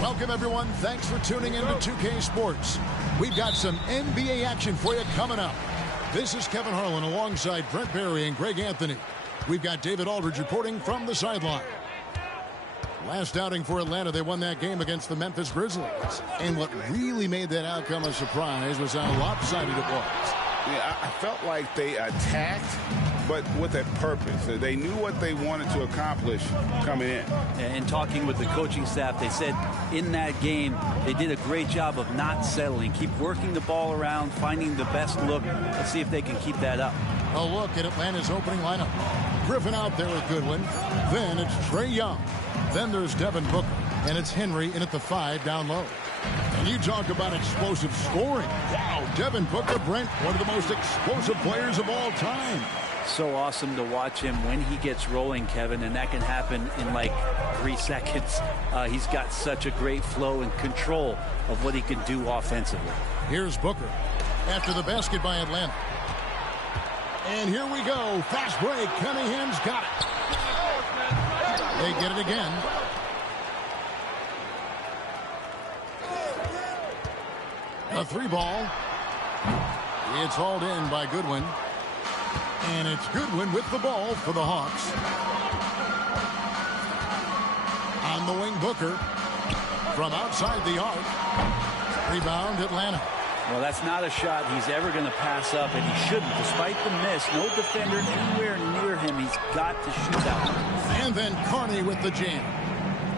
Welcome, everyone. Thanks for tuning in to 2K Sports. We've got some NBA action for you coming up. This is Kevin Harlan alongside Brent Barry and Greg Anthony. We've got David Aldridge reporting from the sideline. Last outing for Atlanta, they won that game against the Memphis Grizzlies. And what really made that outcome a surprise was how lopsided it was. Yeah, I felt like they attacked, but with a purpose. They knew what they wanted to accomplish coming in. And talking with the coaching staff, they said in that game, they did a great job of not settling. Keep working the ball around, finding the best look. Let's see if they can keep that up. A look at Atlanta's opening lineup. Griffin out there with Goodwin. Then it's Trae Young. Then there's Devin Booker. And it's Henry in at the 5 down low. And you talk about explosive scoring. Wow, Devin Booker, Brent, one of the most explosive players of all time. So awesome to watch him when he gets rolling, Kevin, and that can happen in like 3 seconds. He's got such a great flow and control of what he can do offensively. Here's Booker after the basket by Atlanta. And here we go. Fast break. Cunningham's got it. They get it again. A 3-ball. It's hauled in by Goodwin. And it's Goodwin with the ball for the Hawks. On the wing, Booker. From outside the arc. Rebound, Atlanta. Well, that's not a shot he's ever going to pass up, and he shouldn't. Despite the miss, no defender anywhere near him. He's got to shoot out. And then Carney with the jam.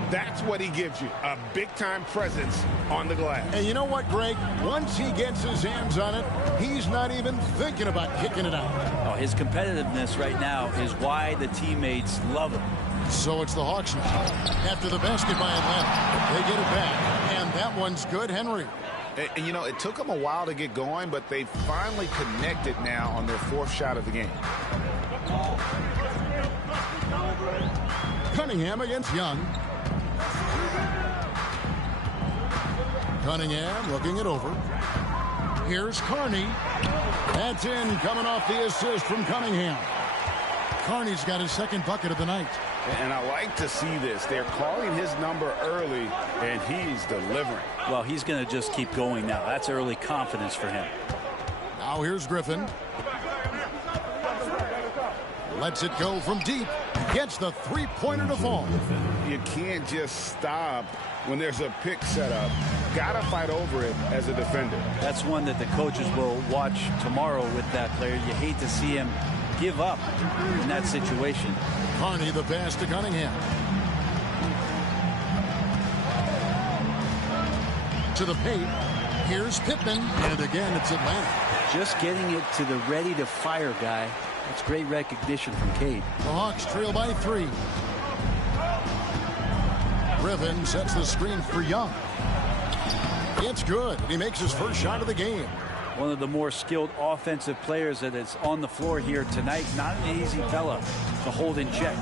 That's what he gives you, a big-time presence on the glass. And you know what, Greg? Once he gets his hands on it, he's not even thinking about kicking it out. Oh, his competitiveness right now is why the teammates love him. So it's the Hawks now. After the basket by Atlanta, they get it back. And that one's good, Henry. And, you know, it took them a while to get going, but they finally connected now on their 4th shot of the game. Cunningham against Young. Cunningham looking it over. Here's Carney. That's in, coming off the assist from Cunningham. Carney's got his 2nd bucket of the night. And I like to see this. They're calling his number early, and he's delivering. Well, he's going to just keep going now. That's early confidence for him. Now here's Griffin. Lets it go from deep. Gets the 3-pointer to fall. You can't just stop when there's a pick set up. Gotta fight over it as a defender. That's one that the coaches will watch tomorrow with that player. You hate to see him give up in that situation. Carney the pass to Cunningham. To the paint. Here's Pittman. And again, it's Atlanta. Just getting it to the ready-to-fire guy. That's great recognition from Cade. The Hawks trail by 3. Griffin sets the screen for Young. It's good. He makes his first shot of the game. One of the more skilled offensive players that is on the floor here tonight. Not an easy fella to hold in check.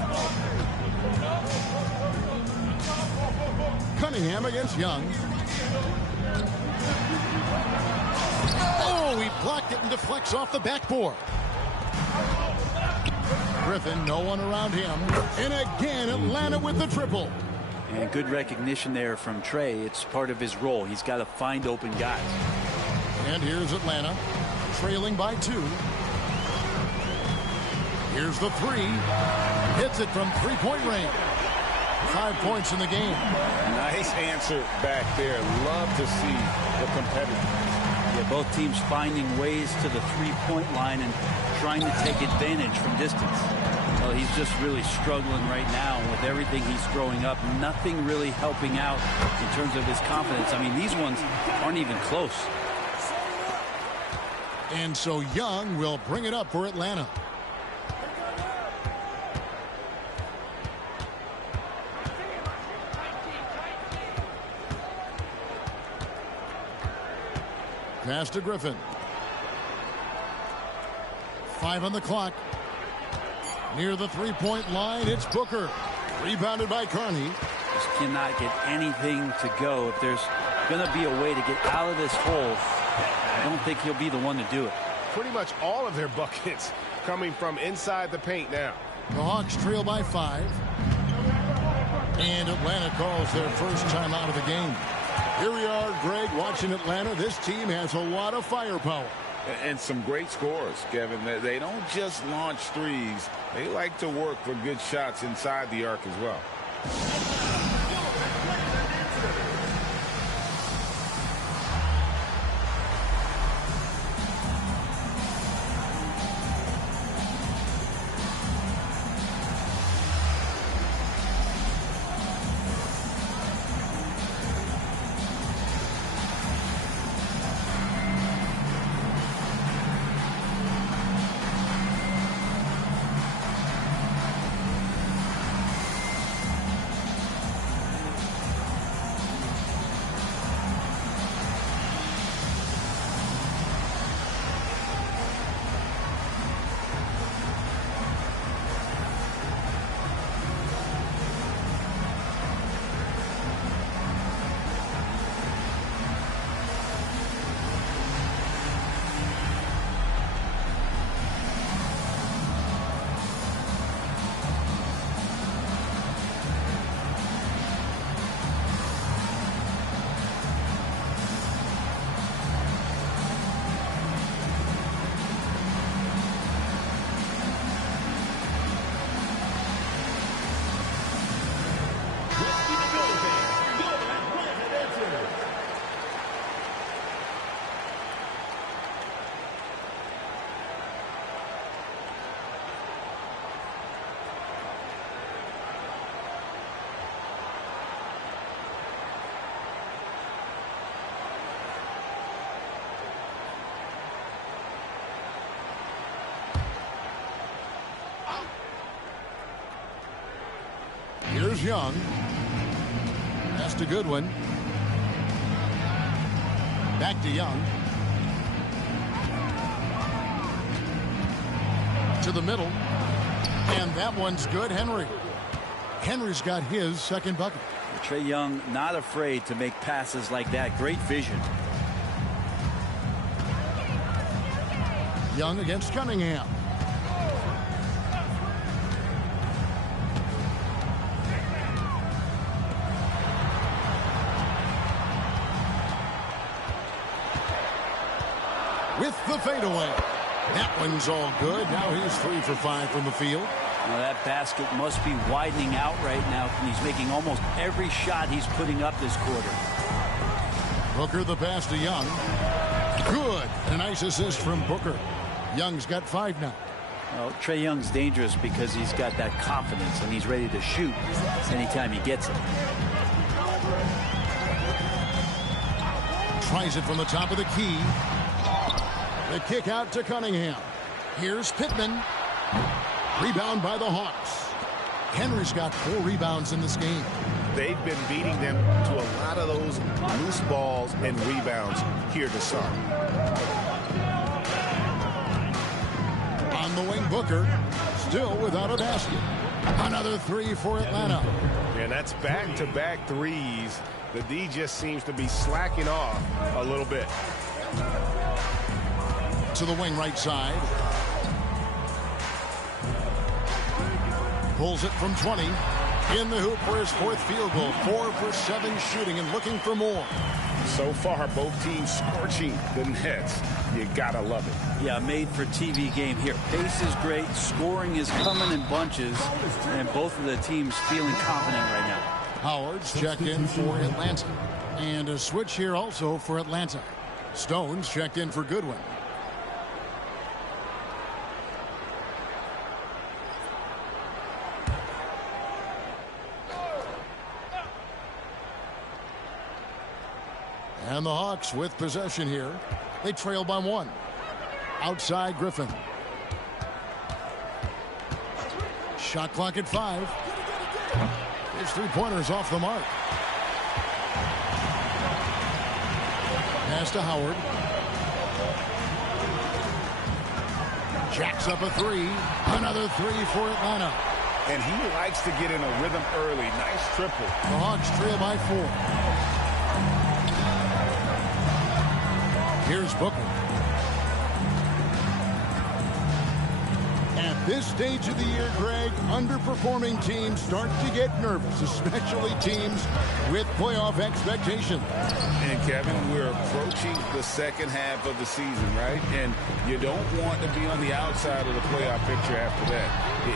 Cunningham against Young. Oh, he blocked it and deflects off the backboard. Griffin, no one around him. And again, Atlanta with the triple. And good recognition there from Trae. It's part of his role. He's got to find open guys. And here's Atlanta, trailing by 2. Here's the 3. Hits it from 3-point range. 5 points in the game. Nice answer back there. Love to see the competitor. Yeah, both teams finding ways to the 3-point line and trying to take advantage from distance. Well, he's just really struggling right now with everything he's throwing up. Nothing really helping out in terms of his confidence. I mean, these ones aren't even close. And so Young will bring it up for Atlanta. Pass to Griffin. 5 on the clock. Near the 3-point line, it's Booker. Rebounded by Carney. Just cannot get anything to go. If there's going to be a way to get out of this hole, I don't think he'll be the one to do it. Pretty much all of their buckets coming from inside the paint now. The Hawks trail by 5. And Atlanta calls their first time out of the game. Here we are, Greg, watching Atlanta. This team has a lot of firepower. And some great scores, Kevin. They don't just launch threes. They like to work for good shots inside the arc as well. Here's Young. That's to Goodwin. Back to Young. To the middle. And that one's good. Henry's got his second bucket. Trae Young not afraid to make passes like that. Great vision. Young against Cunningham. With the fadeaway. That one's all good. Now he's 3 for 5 from the field. Now that basket must be widening out right now. He's making almost every shot he's putting up this quarter. Booker the pass to Young. Good. A nice assist from Booker. Young's got 5 now. Well, Trae Young's dangerous because he's got that confidence and he's ready to shoot anytime he gets it. Tries it from the top of the key. The kick out to Cunningham. Here's Pittman. Rebound by the Hawks. Henry's got 4 rebounds in this game. They've been beating them to a lot of those loose balls and rebounds here to start. On the wing, Booker. Still without a basket. Another 3 for Atlanta. And that's back-to-back threes. The D just seems to be slacking off a little bit. To the wing right side. Pulls it from 20. In the hoop for his 4th field goal. 4 for 7 shooting and looking for more. So far, both teams scorching the Nets. You gotta love it. Yeah, made for TV game here. Pace is great. Scoring is coming in bunches. And both of the teams feeling confident right now. Howard's checked in for Atlanta. And a switch here also for Atlanta. Stone's checked in for Goodwin. And the Hawks with possession here. They trail by 1. Outside Griffin. Shot clock at 5. His 3-pointers off the mark. Pass to Howard. Jacks up a 3. Another 3 for Atlanta. And he likes to get in a rhythm early. Nice triple. The Hawks trail by 4. Here's Booker. And This stage of the year, Greg, underperforming teams start to get nervous, especially teams with playoff expectations. And Kevin, we're approaching the second half of the season, right? And you don't want to be on the outside of the playoff picture after that.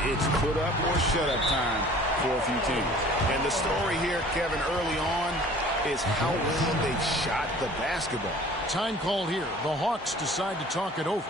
It's put up or shut up time for a few teams. And the story here, Kevin, early on is how well they shot the basketball. Time called here. The Hawks decide to talk it over.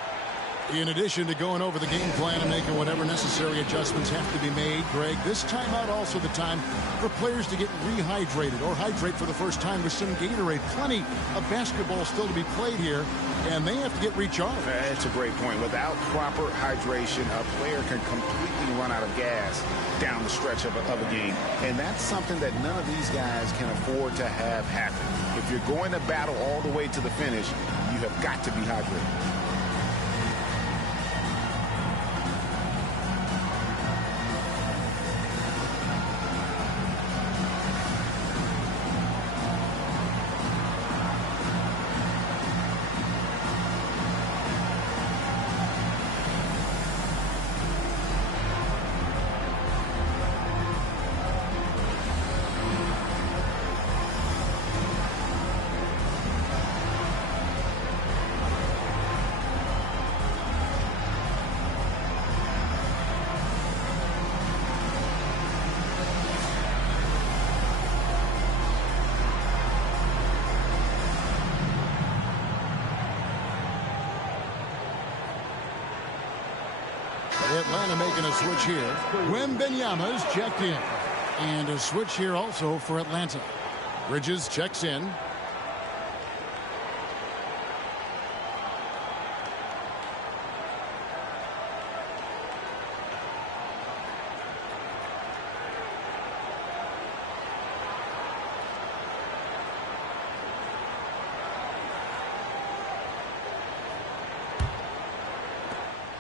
In addition to going over the game plan and making whatever necessary adjustments have to be made, Greg, this timeout also the time for players to get rehydrated or hydrate for the first time with some Gatorade. Plenty of basketball still to be played here, and they have to get recharged. That's a great point. Without proper hydration, a player can completely run out of gas down the stretch of a game. And that's something that none of these guys can afford to have happen. If you're going to battle all the way to the finish, you have got to be hydrated. Atlanta making a switch here. Wembanyama's checked in. And a switch here also for Atlanta. Bridges checks in.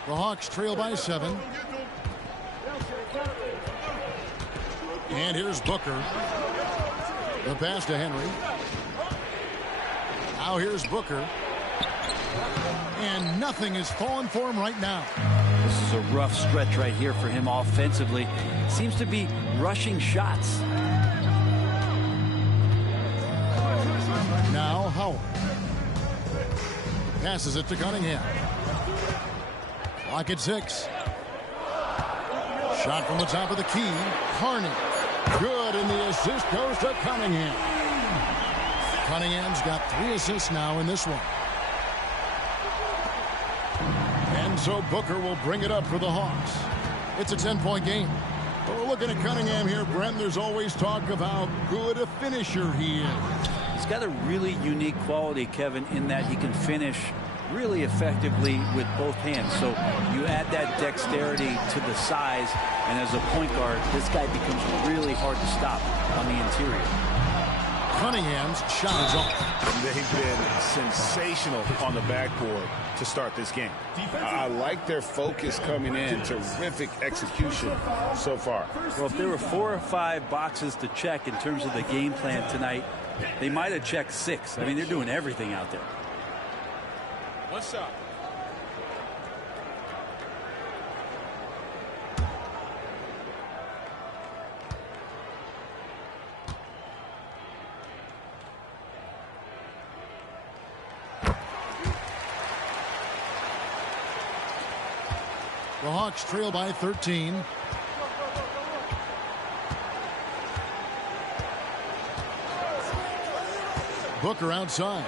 The Hawks trail by 7. And here's Booker. The pass to Henry. Now here's Booker. And nothing is falling for him right now. This is a rough stretch right here for him offensively. Seems to be rushing shots. Now Howard. Passes it to Cunningham. Clock at 6. Shot from the top of the key. Carney. Good, and the assist goes to Cunningham. Cunningham's got 3 assists now in this one. And so Booker will bring it up for the Hawks. It's a 10-point game. But we're looking at Cunningham here, Brent. There's always talk of how good a finisher he is. He's got a really unique quality, Kevin, in that he can finish really effectively with both hands. So you add that dexterity to the size, and as a point guard, this guy becomes really hard to stop on the interior. Cunningham's shot is off. They've been sensational on the backboard to start this game. I like their focus coming in. Terrific execution so far. Well, if there were 4 or 5 boxes to check in terms of the game plan tonight, they might have checked 6. I mean, they're doing everything out there. What's up? The Hawks trail by 13. Booker outside.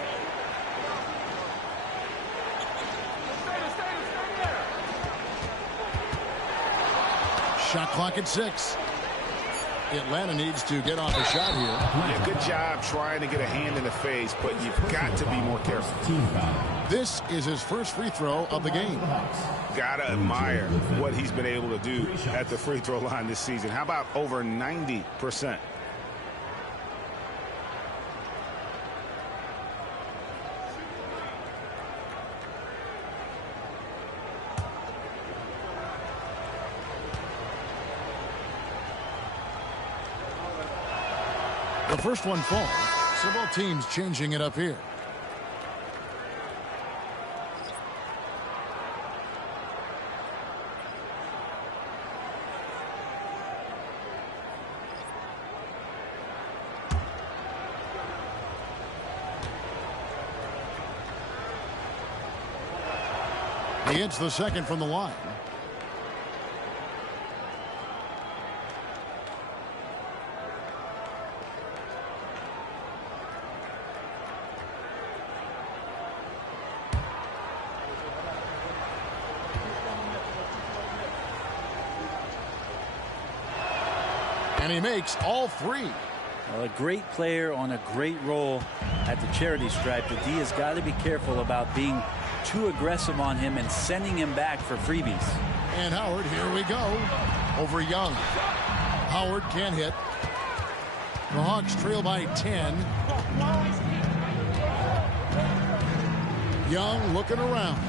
Shot clock at 6. Atlanta needs to get off a shot here. Yeah, good job trying to get a hand in the face, but you've got to be more careful. This is his first free throw of the game. Gotta admire what he's been able to do at the free throw line this season. How about over 90%? The first one falls, so both teams changing it up here. He hits the second from the line. And he makes all three. Well, a great player on a great role at the charity stripe. The D has got to be careful about being too aggressive on him and sending him back for freebies. And Howard, here we go. Over Young. Howard can't hit. The Hawks trail by 10. Young looking around.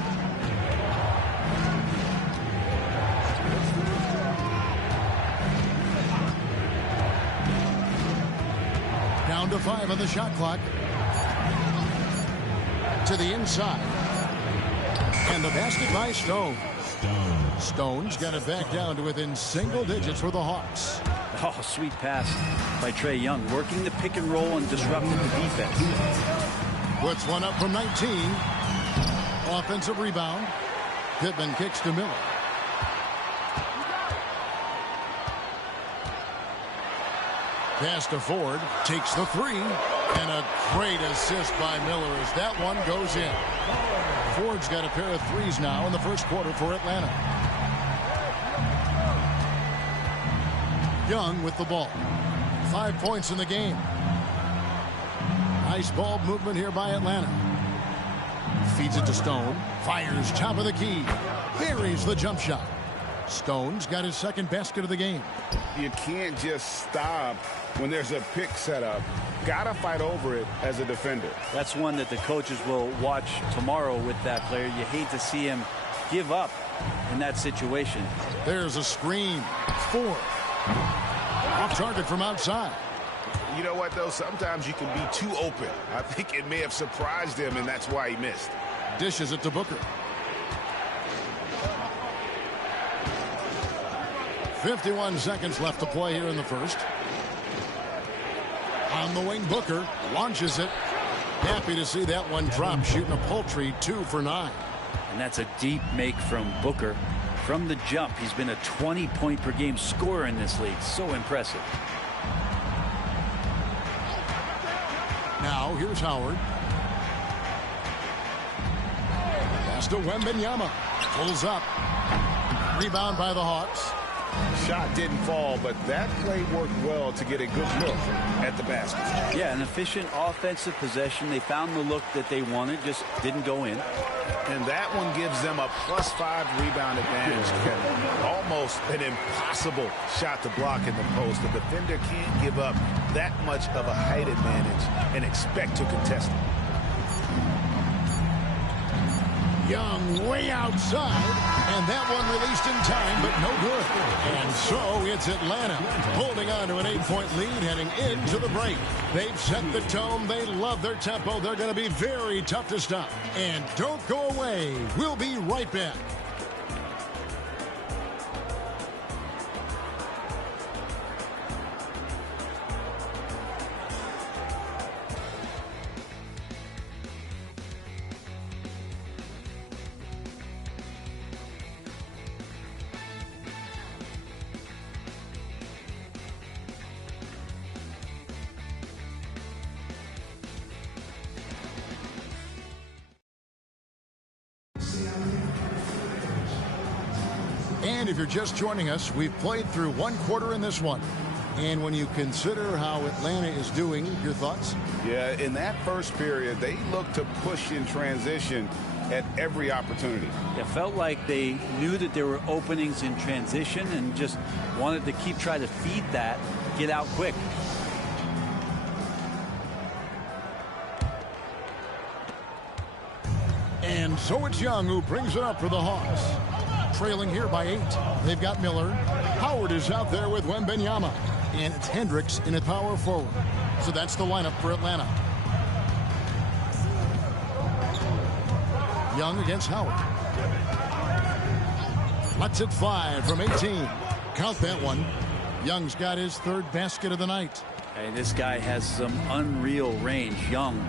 Down to 5 on the shot clock. To the inside. And the basket by Stone. Stone's got it back down to within single digits for the Hawks. Oh, sweet pass by Trae Young. Working the pick and roll and disrupting the defense. Puts one up from 19. Offensive rebound. Pittman kicks to Miller. Pass to Ford. Takes the three. And a great assist by Miller as that one goes in. Ford's got a pair of threes now in the first quarter for Atlanta. Young with the ball. 5 points in the game. Nice ball movement here by Atlanta. Feeds it to Stone. Fires top of the key. Buries the jump shot. Stone's got his second basket of the game. You can't just stop when there's a pick set up. Gotta fight over it as a defender. That's one that the coaches will watch tomorrow with that player. You hate to see him give up in that situation. There's a screen. Ford. Off target from outside. You know what, though? Sometimes you can be too open. I think it may have surprised him, and that's why he missed. Dishes it to Booker. 51 seconds left to play here in the first. On the wing, Booker launches it. Happy to see that one drop, shooting a paltry 2 for 9. And that's a deep make from Booker. From the jump, he's been a 20-point-per-game scorer in this league. So impressive. Now, here's Howard. Pass to Wembanyama. Pulls up. Rebound by the Hawks. Shot didn't fall, but that play worked well to get a good look at the basket. Yeah, an efficient offensive possession. They found the look that they wanted, just didn't go in. And that one gives them a +5 rebound advantage, Kevin. Almost an impossible shot to block in the post. The defender can't give up that much of a height advantage and expect to contest it. Young way outside, and that one released in time, but no good. And so it's Atlanta holding on to an 8-point lead heading into the break. They've set the tone. They love their tempo. They're going to be very tough to stop. And don't go away. We'll be right back. And if you're just joining us, we've played through one quarter in this one. And when you consider how Atlanta is doing, your thoughts? Yeah, in that first period, they looked to push in transition at every opportunity. It felt like they knew that there were openings in transition and just wanted to keep trying to feed that, get out quick. And so it's Young who brings it up for the Hawks. Trailing here by 8. They've got Miller. Howard is out there with Wembanyama. And it's Hendricks in a power forward. So that's the lineup for Atlanta. Young against Howard. Lets it fly from 18. Count that one. Young's got his third basket of the night. Hey, this guy has some unreal range. Young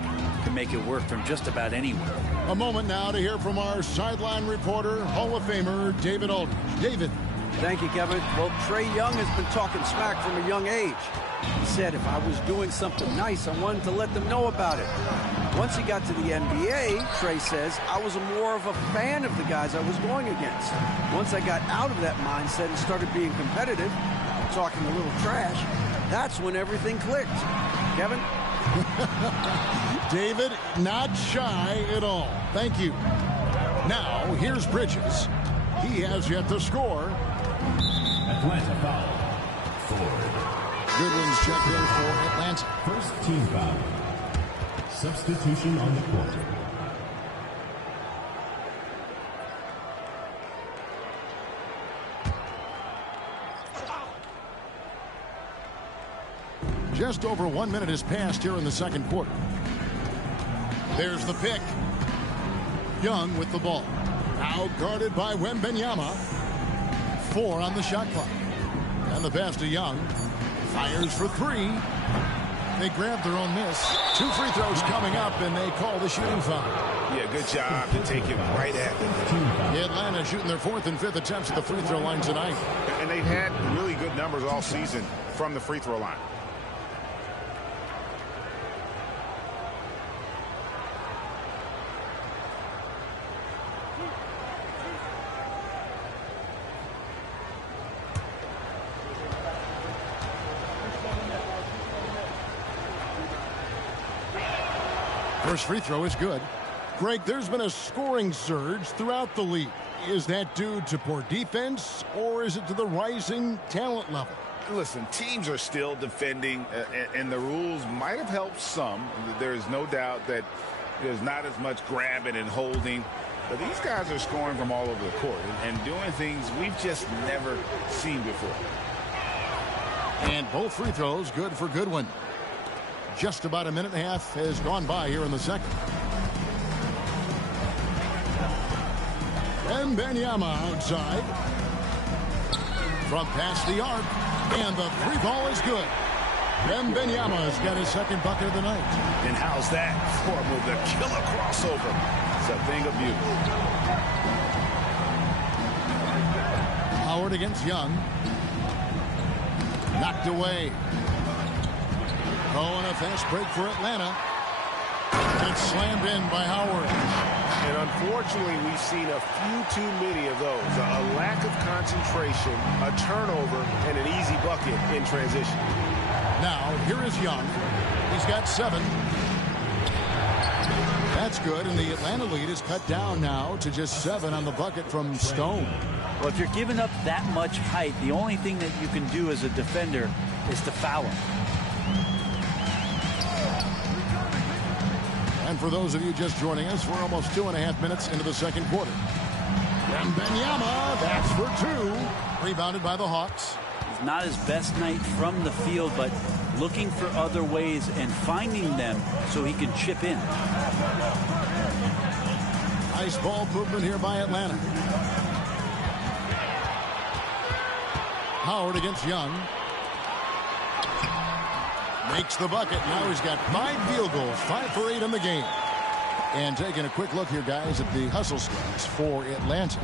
can make it work from just about anywhere. A moment now to hear from our sideline reporter, Hall of Famer David Aldridge. David. Thank you, Kevin. Well, Trae Young has been talking smack from a young age. He said if I was doing something nice, I wanted to let them know about it. Once he got to the NBA, Trae says, I was more of a fan of the guys I was going against. Once I got out of that mindset and started being competitive, talking a little trash, that's when everything clicked. Kevin? David, not shy at all. Thank you. Now, here's Bridges. He has yet to score. Atlanta foul. Ford. Goodwin's checked in for Atlanta. First team foul. Substitution on the court. Just over 1 minute has passed here in the second quarter. There's the pick. Young with the ball. Now guarded by Wembanyama. 4 on the shot clock. And the pass to Young. Fires for 3. They grab their own miss. 2 free throws coming up, and they call the shooting foul. Yeah, good job to take it right at them. Atlanta shooting their 4th and 5th attempts at the free throw line tonight. And they've had really good numbers all season from the free throw line. First free throw is good. Greg, there's been a scoring surge throughout the league. Is that due to poor defense, or is it to the rising talent level? Listen, teams are still defending, and the rules might have helped some. There is no doubt that there's not as much grabbing and holding. But these guys are scoring from all over the court and doing things we've just never seen before. And both free throws good for Goodwin. Just about a minute and a half has gone by here in the second. Wembanyama outside. From past the arc. And the 3 ball is good. Wembanyama has got his second bucket of the night. And how's that for him with the killer crossover? It's a thing of beauty. Howard against Young. Knocked away. Oh, and a fast break for Atlanta. And it's slammed in by Howard. And unfortunately, we've seen a few too many of those. A lack of concentration, a turnover, and an easy bucket in transition. Now, here is Young. He's got 7. That's good, and the Atlanta lead is cut down now to just 7 on the bucket from Stone. Well, if you're giving up that much height, the only thing that you can do as a defender is to foul him. And for those of you just joining us, we're almost 2.5 minutes into the second quarter. Wembanyama, that's for 2. Rebounded by the Hawks. It's not his best night from the field, but looking for other ways and finding them so he can chip in. Nice ball movement here by Atlanta. Howard against Young. Makes the bucket. Now he's got 5 field goals, 5 for 8 in the game. And taking a quick look here, guys, at the hustle stats for Atlanta.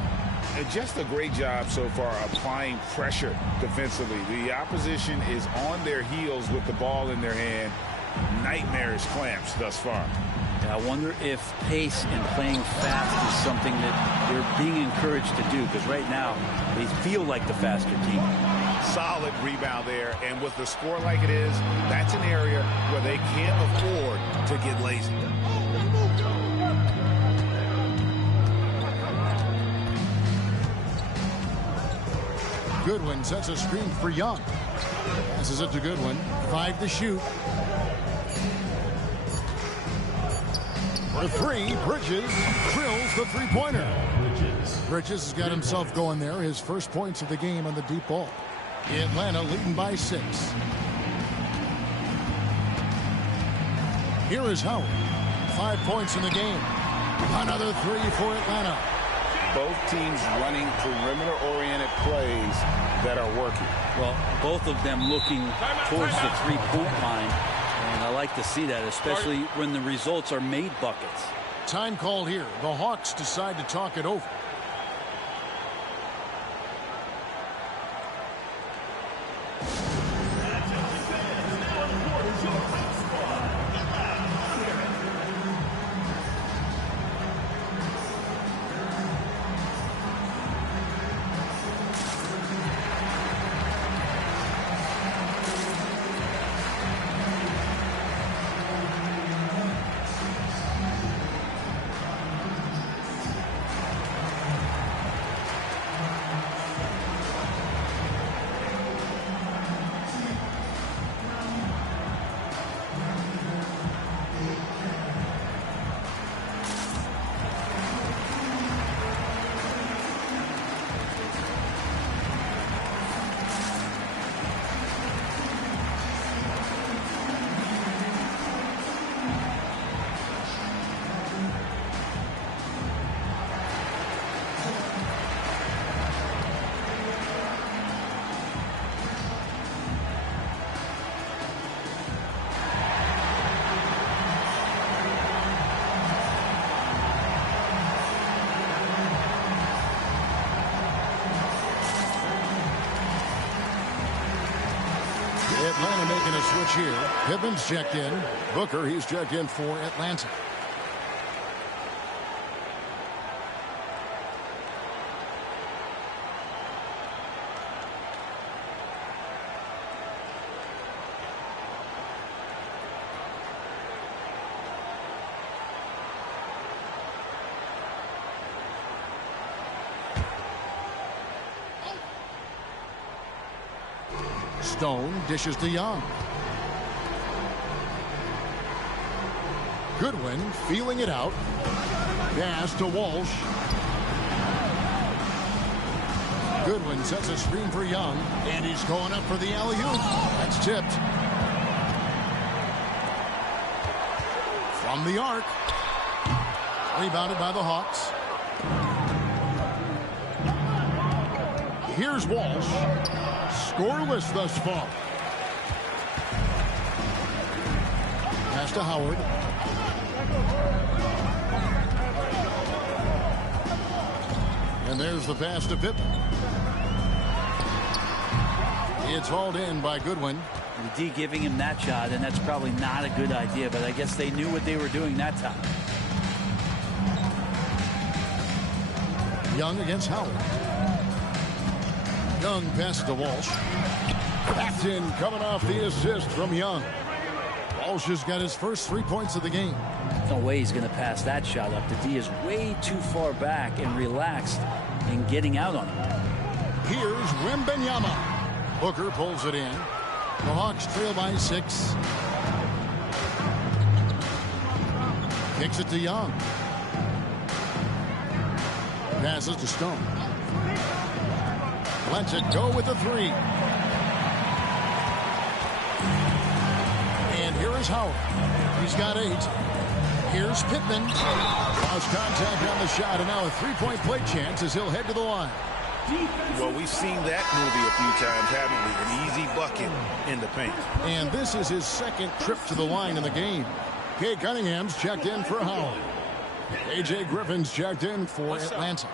And just a great job so far applying pressure defensively. The opposition is on their heels with the ball in their hand. Nightmarish clamps thus far. I wonder if pace and playing fast is something that they're being encouraged to do, because right now they feel like the faster team. Solid rebound there, and with the score like it is, that's an area where they can't afford to get lazy. Goodwin sets a screen for Young. Passes it to Goodwin. 5 to shoot. For 3, Bridges drills the 3-pointer. Bridges has got himself going there. His first points of the game on the deep ball. Atlanta leading by 6. Here is Howard. 5 points in the game. Another 3 for Atlanta. Both teams running perimeter-oriented plays that are working. Well, both of them looking towards the 3-point line. And a like to see that, especially when the results are made buckets. Time call here. The Hawks decide to talk it over. Atlanta making a switch here. Pittman's checked in. Booker, he's checked in for Atlanta. Stone dishes to Young. Goodwin feeling it out. Pass to Walsh. Goodwin sets a screen for Young, and he's going up for the alley-oop. That's tipped. From the arc. Rebounded by the Hawks. Here's Walsh. Scoreless thus far. Pass to Howard. And there's the pass to Pippen. It's hauled in by Goodwin. The D giving him that shot, and that's probably not a good idea, but I guess they knew what they were doing that time. Young against Howard. Young passes to Walsh. Backed in, coming off the assist from Young. Walsh has got his first 3 points of the game. No way he's going to pass that shot up. The D is way too far back and relaxed in getting out on him. Here's Wembanyama. Booker pulls it in. The Hawks trail by 6. Kicks it to Young. Passes to Stone. Lets it go with a 3. And here is Howard. He's got 8. Here's Pittman. Lost contact on the shot, and now a 3-point play chance as he'll head to the line. Well, we've seen that movie a few times, haven't we? An easy bucket in the paint. And this is his second trip to the line in the game. Kay Cunningham's checked in for Howard. A.J. Griffin's checked in for Atlanta.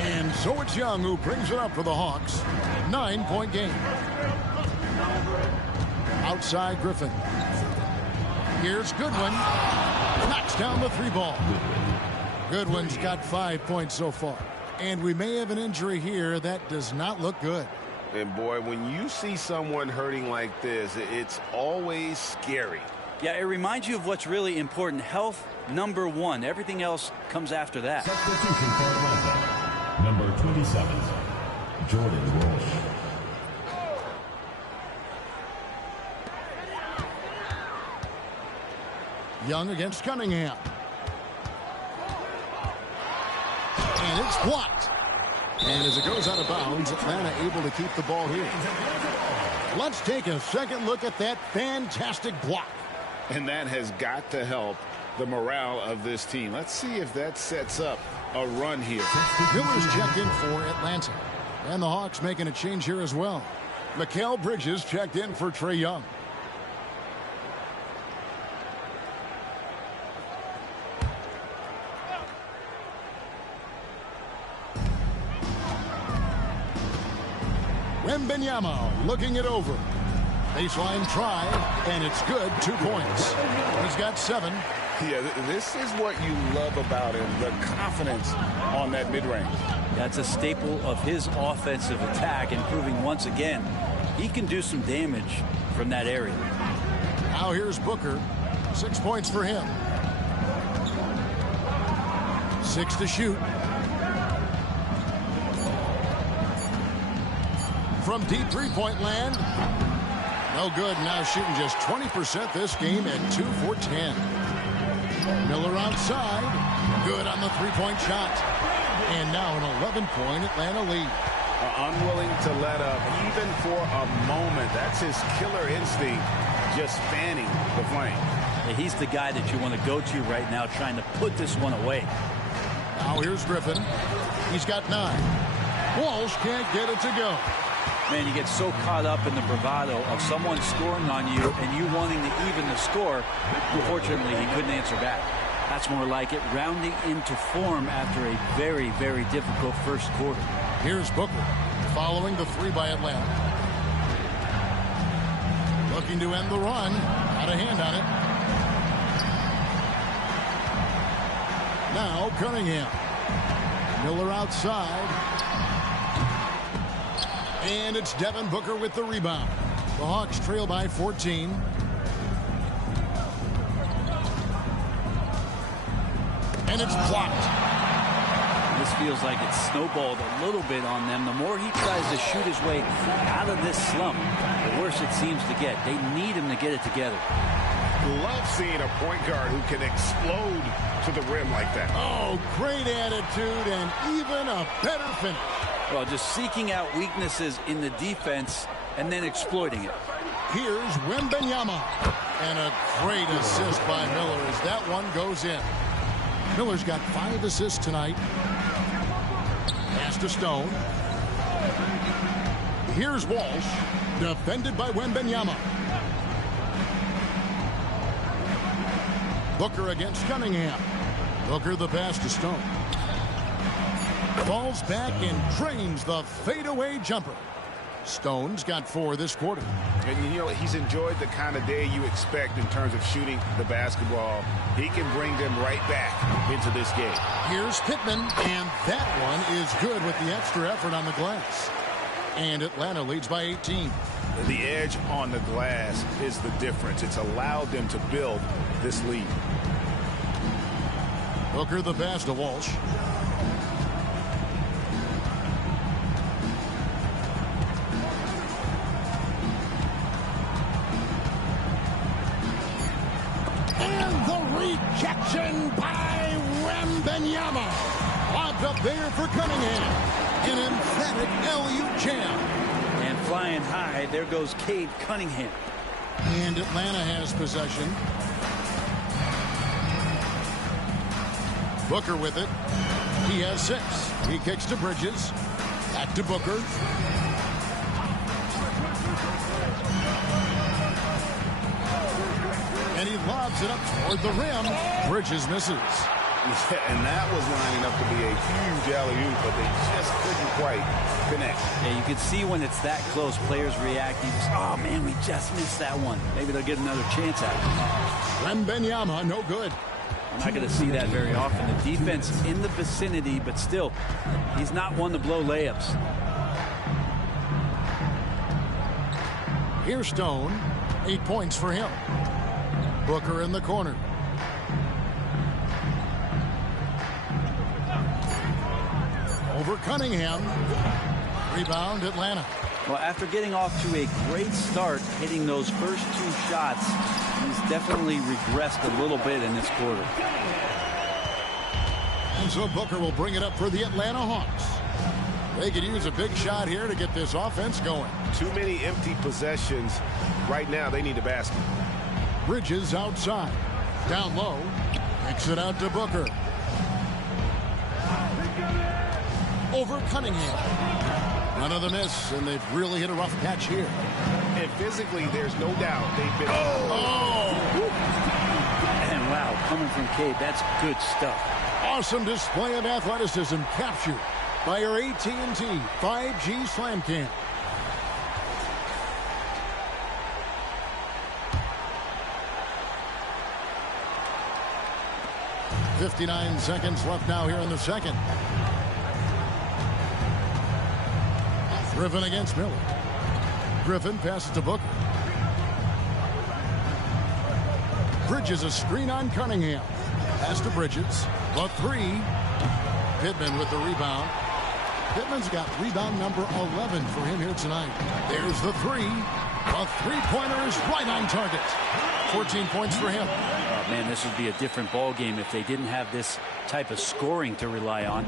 And so it's Young who brings it up for the Hawks. 9-point game. Outside Griffin. Here's Goodwin. Knocks down the 3 ball. Goodwin's got 5 points so far. And we may have an injury here that does not look good. And boy, when you see someone hurting like this, it's always scary. Yeah, it reminds you of what's really important. Health, number 1. Everything else comes after that. Substitution for Atlanta. Number 27, Jordan Walsh. Young against Cunningham. And it's blocked. And as it goes out of bounds, Atlanta able to keep the ball here. Let's take a second look at that fantastic block. And that has got to help the morale of this team. Let's see if that sets up a run here. Miller's checked in for Atlanta. And the Hawks making a change here as well. Mikal Bridges checked in for Trae Young. Wembanyama looking it over. Baseline try, and it's good. 2 points. He's got 7. Yeah, this is what you love about him, the confidence on that mid-range. That's a staple of his offensive attack, and proving once again he can do some damage from that area. Now here's Booker. 6 points for him. 6 to shoot. From deep three-point land. No good. Now shooting just 20% this game at 2 for 10. Miller outside. Good on the three-point shot. And now an 11-point Atlanta lead. Unwilling to let up even for a moment. That's his killer instinct, just fanning the flame. Yeah, he's the guy that you want to go to right now, trying to put this one away. Now here's Griffin. He's got 9. Walsh can't get it to go. Man, you get so caught up in the bravado of someone scoring on you and you wanting to even the score. Unfortunately, he couldn't answer back. That's more like it, rounding into form after a very, very difficult first quarter. Here's Booker following the 3 by Atlanta. Looking to end the run. Had a hand on it. Now Cunningham. Miller outside. And it's Devin Booker with the rebound. The Hawks trail by 14. And it's blocked. This feels like it's snowballed a little bit on them. The more he tries to shoot his way out of this slump, the worse it seems to get. They need him to get it together. Love seeing a point guard who can explode to the rim like that. Oh, great attitude and even a better finish. Well, just seeking out weaknesses in the defense and then exploiting it. Here's Wembanyama. And a great assist by Miller as that one goes in. Miller's got 5 assists tonight. Pass to Stone. Here's Walsh. Defended by Wembanyama. Booker against Cunningham. Booker the pass to Stone. Falls back and drains the fadeaway jumper. Stone's got 4 this quarter. And you know, he's enjoyed the kind of day you expect in terms of shooting the basketball. He can bring them right back into this game. Here's Pittman, and that one is good with the extra effort on the glass. And Atlanta leads by 18. The edge on the glass is the difference. It's allowed them to build this lead. Booker the pass to Walsh. And the rejection by Wembanyama. Lobbed up there for Cunningham. An emphatic LU jam. And flying high, there goes Cade Cunningham. And Atlanta has possession. Booker with it. He has 6. He kicks to Bridges. Back to Booker. And he lobs it up toward the rim. Bridges misses. Yeah, and that was lining up to be a huge alley-oop, but they just couldn't quite connect. Yeah, you can see when it's that close, players reacting. Oh, man, we just missed that one. Maybe they'll get another chance at it. Wembanyama, no good. We're not going to see that very often. The defense in the vicinity, but still, he's not one to blow layups. Here's Stone. 8 points for him. Booker in the corner. Over Cunningham. Rebound Atlanta. Well, after getting off to a great start, hitting those first 2 shots, he's definitely regressed a little bit in this quarter. And so Booker will bring it up for the Atlanta Hawks. They could use a big shot here to get this offense going. Too many empty possessions. Right now, they need a basket. Bridges outside. Down low. Kicks it out to Booker. Over Cunningham. Another miss, and they've really hit a rough patch here. And physically, there's no doubt they've been... And wow, coming from Cade, that's good stuff. Awesome display of athleticism captured by our AT&T 5G Slam Cam. .59 seconds left now here in the second. Griffin against Miller. Griffin passes to Booker. Bridges a screen on Cunningham. Pass to Bridges. The three. Pittman with the rebound. Pittman's got rebound number 11 for him here tonight. There's the three. The three-pointer is right on target. 14 points for him. Oh, man, this would be a different ball game if they didn't have this type of scoring to rely on.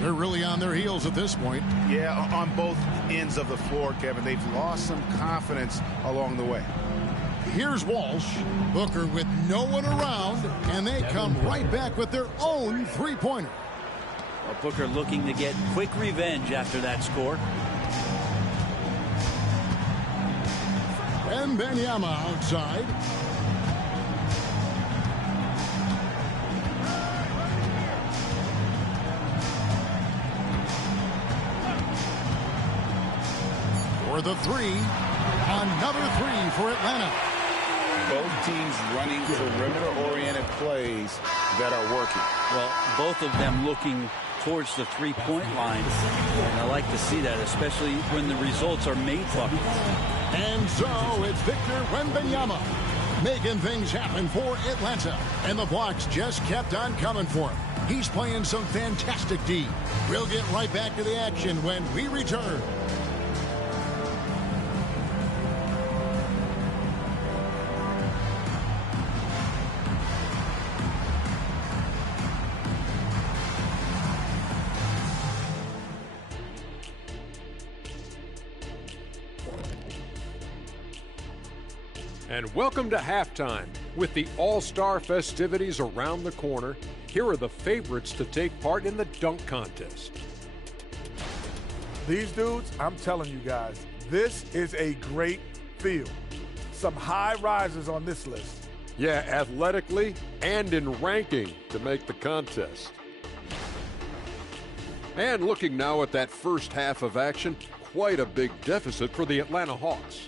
They're really on their heels at this point. Yeah, on both ends of the floor, Kevin. They've lost some confidence along the way. Here's Walsh. Booker with no one around, and they come right back with their own three-pointer. Well, Booker looking to get quick revenge after that score. And Wembanyama outside. For the three. Another three for Atlanta. Both teams running perimeter-oriented plays that are working. Well, both of them looking towards the three-point line. And I like to see that, especially when the results are made buckets. And so it's Victor Wembanyama making things happen for Atlanta. And the blocks just kept on coming for him. He's playing some fantastic D. We'll get right back to the action when we return. And welcome to halftime. With the All-Star festivities around the corner, here are the favorites to take part in the dunk contest. These dudes, I'm telling you guys, this is a great field. Some high risers on this list. Yeah, athletically and in ranking to make the contest. And looking now at that first half of action, quite a big deficit for the Atlanta Hawks.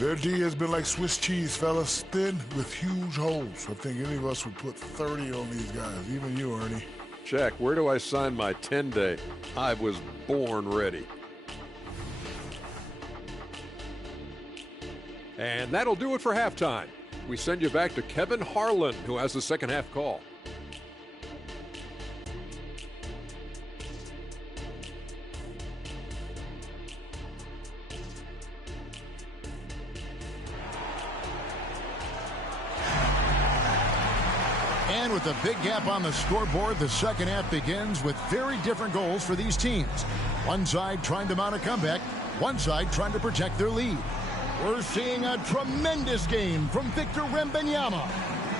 Their D has been like Swiss cheese, fellas. Thin with huge holes. I think any of us would put 30 on these guys, even you, Ernie. Check, where do I sign my 10-day? I was born ready. And that'll do it for halftime. We send you back to Kevin Harlan, who has the second half call. And with a big gap on the scoreboard, the second half begins with very different goals for these teams. One side trying to mount a comeback, one side trying to protect their lead. We're seeing a tremendous game from Victor Wembanyama.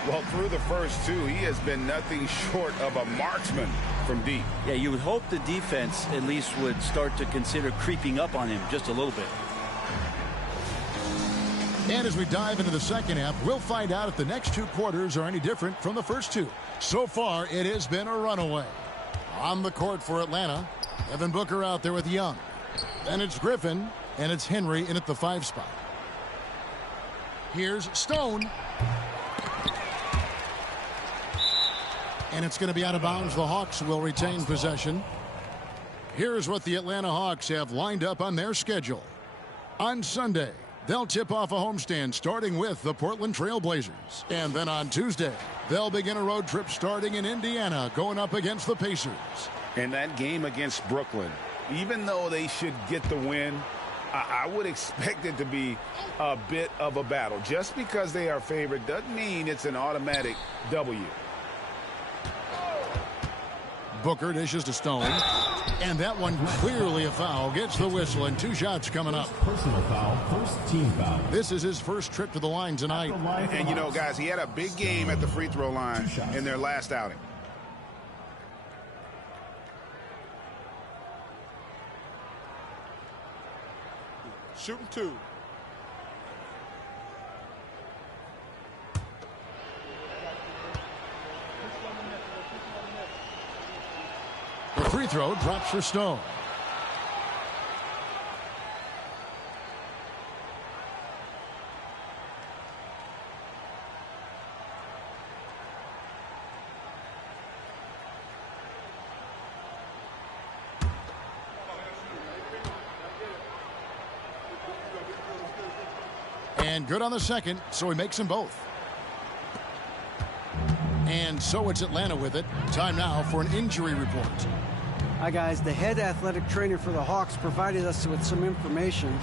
Well, through the first two, he has been nothing short of a marksman from deep. Yeah, you would hope the defense at least would start to consider creeping up on him just a little bit. And as we dive into the second half, we'll find out if the next two quarters are any different from the first two. So far, it has been a runaway. On the court for Atlanta, Devin Booker out there with Young. Then it's Griffin, and it's Henry in at the 5 spot. Here's Stone. And it's going to be out of bounds. The Hawks will retain possession. Here's what the Atlanta Hawks have lined up on their schedule. On Sunday, they'll tip off a homestand starting with the Portland Trail Blazers. And then on Tuesday, they'll begin a road trip starting in Indiana, going up against the Pacers. And that game against Brooklyn, even though they should get the win, I would expect it to be a bit of a battle. Just because they are favored doesn't mean it's an automatic W. Booker dishes to Stone. And that one clearly a foul. Gets the whistle, and 2 shots coming up. Personal foul, first team foul. This is his first trip to the line tonight. And, you know, guys, he had a big game at the free throw line in their last outing. Shooting 2. The free throw drops for Stone. And good on the second, so he makes them both. And so it's Atlanta with it. Time now for an injury report. Hi, guys. The head athletic trainer for the Hawks provided us with some information,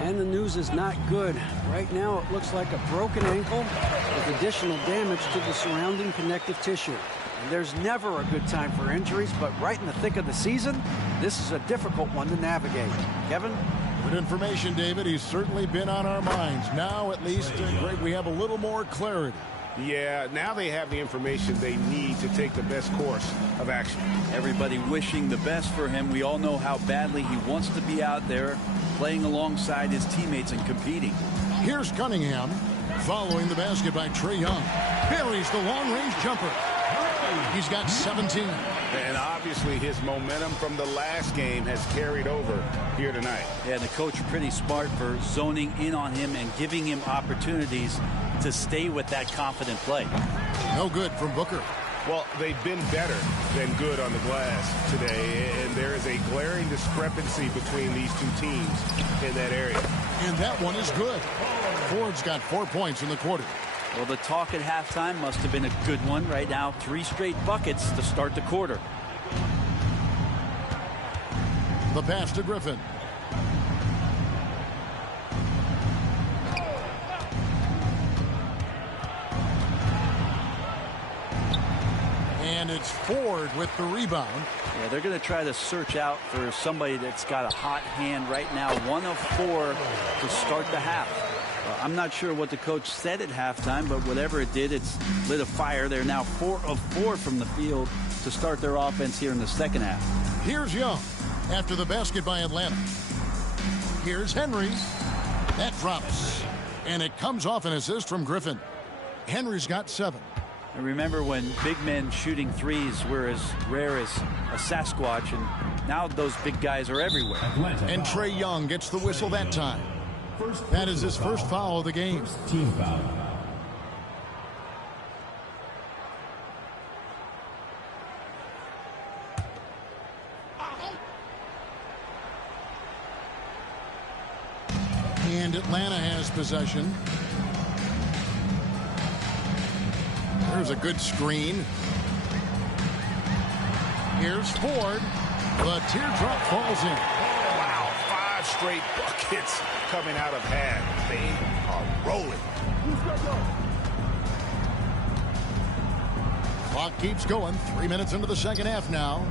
and the news is not good. Right now, it looks like a broken ankle with additional damage to the surrounding connective tissue. And there's never a good time for injuries, but right in the thick of the season, this is a difficult one to navigate. Kevin? Good information, David. He's certainly been on our minds. Now, at least, Greg, we have a little more clarity. Yeah, now they have the information they need to take the best course of action. Everybody wishing the best for him. We all know how badly he wants to be out there playing alongside his teammates and competing. Here's Cunningham following the basket by Trae Young. Buries the long-range jumper. He's got 17. And obviously his momentum from the last game has carried over here tonight. Yeah, the coach pretty smart for zoning in on him and giving him opportunities to stay with that confident play. No good from Booker. Well, they've been better than good on the glass today, and there is a glaring discrepancy between these two teams in that area. And that one is good. Ford's got 4 points in the quarter. Well, the talk at halftime must have been a good one. Right now, 3 straight buckets to start the quarter. The pass to Griffin. And it's Ford with the rebound. Yeah, they're going to try to search out for somebody that's got a hot hand right now. 1 of 4 to start the half. I'm not sure what the coach said at halftime, but whatever it did, it's lit a fire. They're now 4 of 4 from the field to start their offense here in the second half. Here's Young after the basket by Atlanta. Here's Henry. That drops. And it comes off an assist from Griffin. Henry's got 7. And remember when big men shooting threes were as rare as a Sasquatch, and now those big guys are everywhere. And Trae Young gets the whistle that time. That is his first foul of the game. Team foul. And Atlanta has possession. There's a good screen. Here's Ford. The teardrop falls in. Wow, 5 straight buckets coming out of half. They are rolling. Clock keeps going. 3 minutes into the second half now.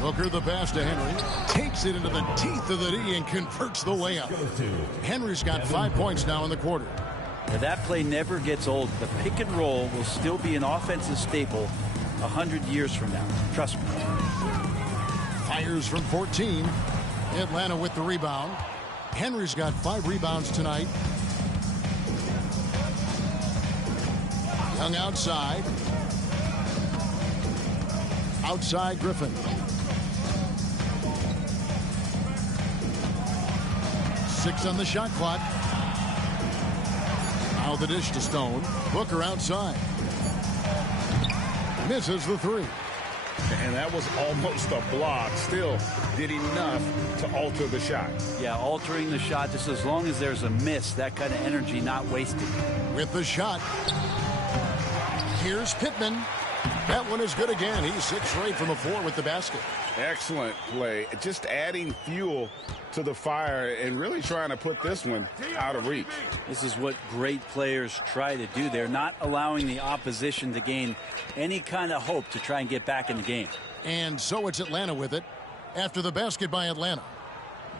Booker the pass to Henry. Takes it into the teeth of the D and converts the layup. Henry's got 5 points now in the quarter. Now, that play never gets old. The pick and roll will still be an offensive staple 100 years from now. Trust me. Fires from 14. Atlanta with the rebound. Henry's got 5 rebounds tonight. Young outside. Outside Griffin. 6 on the shot clock. Now the dish to Stone. Booker outside. Misses the 3. And that was almost a block. Still did enough to alter the shot. Yeah, altering the shot just as long as there's a miss. That kind of energy not wasted. With the shot. Here's Pittman. That one is good again. He's 6 straight from the floor with the basket. Excellent play. Just adding fuel to the fire and really trying to put this one out of reach. This is what great players try to do. They're not allowing the opposition to gain any kind of hope to try and get back in the game. And so it's Atlanta with it after the basket by Atlanta.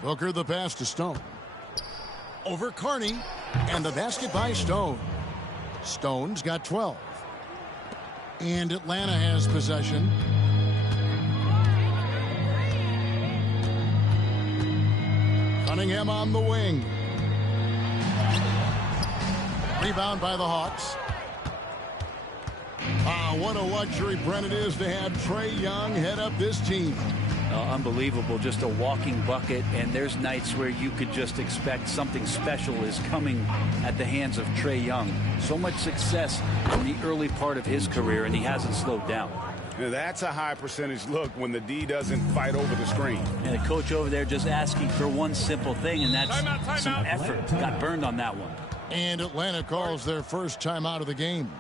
Booker the pass to Stone. Over Carney. And the basket by Stone. Stone's got 12. And Atlanta has possession. Cunningham on the wing. Rebound by the Hawks. What a luxury, Brent, it is to have Trae Young head up this team. Unbelievable, just a walking bucket, and there's nights where you could just expect something special is coming at the hands of Trae Young. So much success in the early part of his career, and he hasn't slowed down. Now that's a high percentage look when the D doesn't fight over the screen. And the coach over there just asking for one simple thing, and that's some effort. Got burned on that one. And Atlanta calls their first timeout of the game.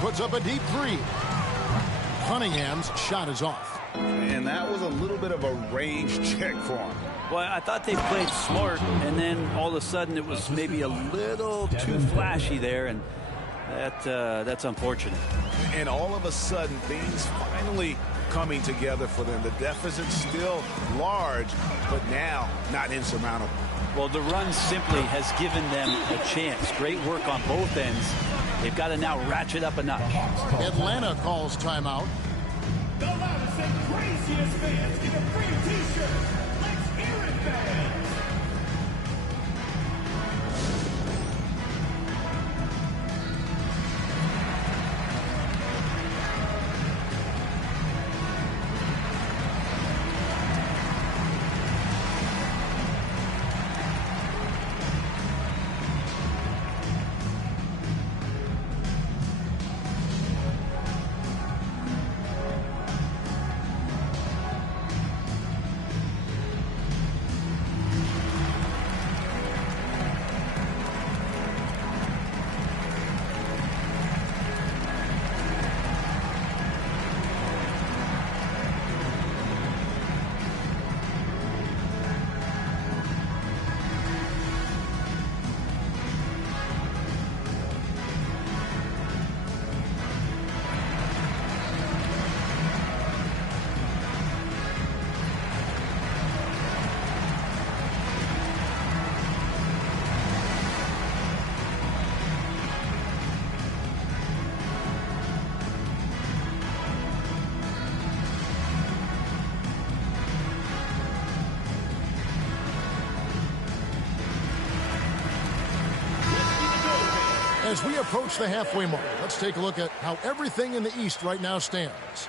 Puts up a deep three. Cunningham's shot is off. And that was a little bit of a range check for him. Well, I thought they played smart, and then all of a sudden it was maybe a little too flashy there, and that's unfortunate. And all of a sudden, things finally coming together for them. The deficit's still large, but now not insurmountable. Well, the run simply has given them a chance. Great work on both ends. They've got to now ratchet up a notch. Atlanta calls timeout. The loudest and craziest fans get a free t-shirt. Let's hear it, fans. As we approach the halfway mark, let's take a look at how everything in the East right now stands.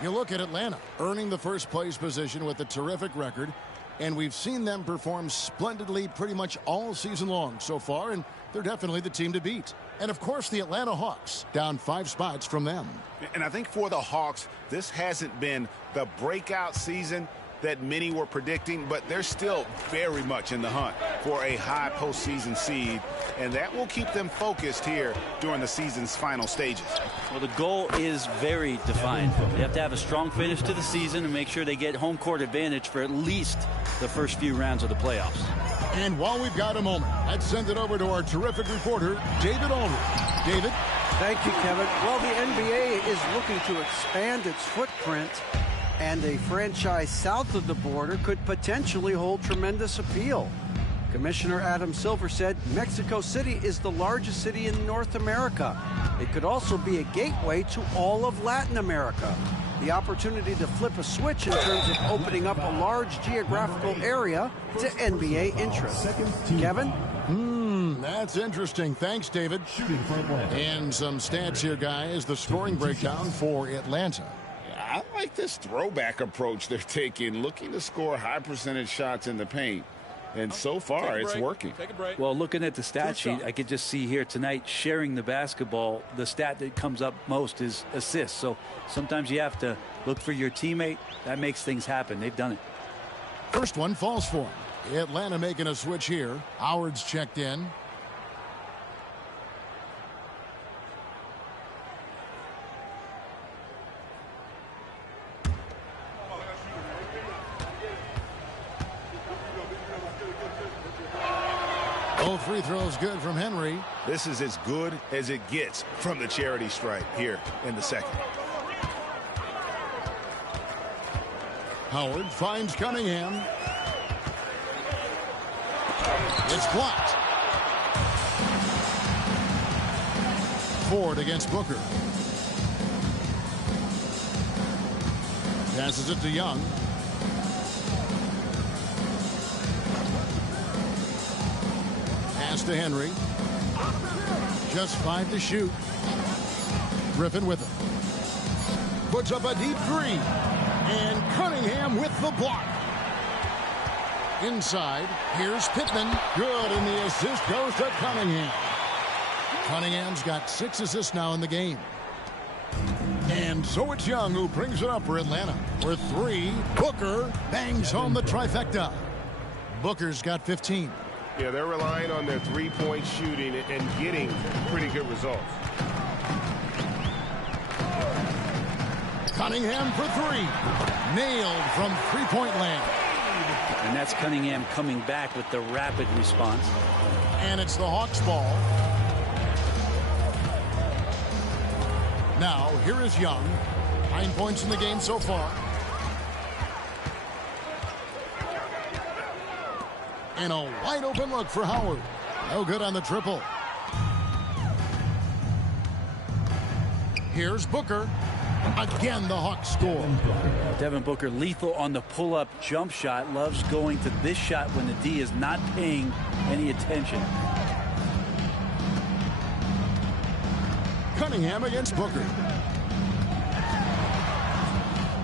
You look at Atlanta, earning the first place position with a terrific record, and we've seen them perform splendidly pretty much all season long so far, and they're definitely the team to beat. And, of course, the Atlanta Hawks, down 5 spots from them. And I think for the Hawks, this hasn't been the breakout season that many were predicting, but they're still very much in the hunt for a high postseason seed, and that will keep them focused here during the season's final stages. Well, the goal is very defined. They have to have a strong finish to the season and make sure they get home court advantage for at least the first few rounds of the playoffs. And while we've got a moment, let's send it over to our terrific reporter, David Aldridge. David? Thank you, Kevin. Well, the NBA is looking to expand its footprint, and a franchise south of the border could potentially hold tremendous appeal. Commissioner Adam Silver said Mexico City is the largest city in North America. It could also be a gateway to all of Latin America. The opportunity to flip a switch in terms of opening up a large geographical area to NBA interest. Kevin? That's interesting. Thanks, David. And some stats here, guys. The scoring breakdown for Atlanta. I like this throwback approach they're taking, looking to score high percentage shots in the paint. And so far, it's working. Well, looking at the stat sheet, I could just see here tonight sharing the basketball. The stat that comes up most is assists. So sometimes you have to look for your teammate. That makes things happen. They've done it. First one falls for him. Atlanta making a switch here. Howard's checked in. Both free throws good from Henry. This is as good as it gets from the charity stripe here in the second. Howard finds Cunningham. It's blocked. Ford against Booker. Passes it to Young. Pass to Henry. Just 5 to shoot. Griffin with it. Puts up a deep three. And Cunningham with the block. Inside, here's Pittman. Good, and the assist goes to Cunningham. Cunningham's got 6 assists now in the game. And so it's Young who brings it up for Atlanta. For 3, Booker bangs home the trifecta. Booker's got 15. Yeah, they're relying on their three-point shooting and getting pretty good results. Cunningham for 3. Nailed from three-point land. And that's Cunningham coming back with the rapid response. And it's the Hawks ball. Now, here is Young. 9 points in the game so far. And a wide open look for Howard. No good on the triple. Here's Booker. Again, the Hawks score. Devin Booker lethal on the pull-up jump shot. Loves going to this shot when the D is not paying any attention. Cunningham against Booker.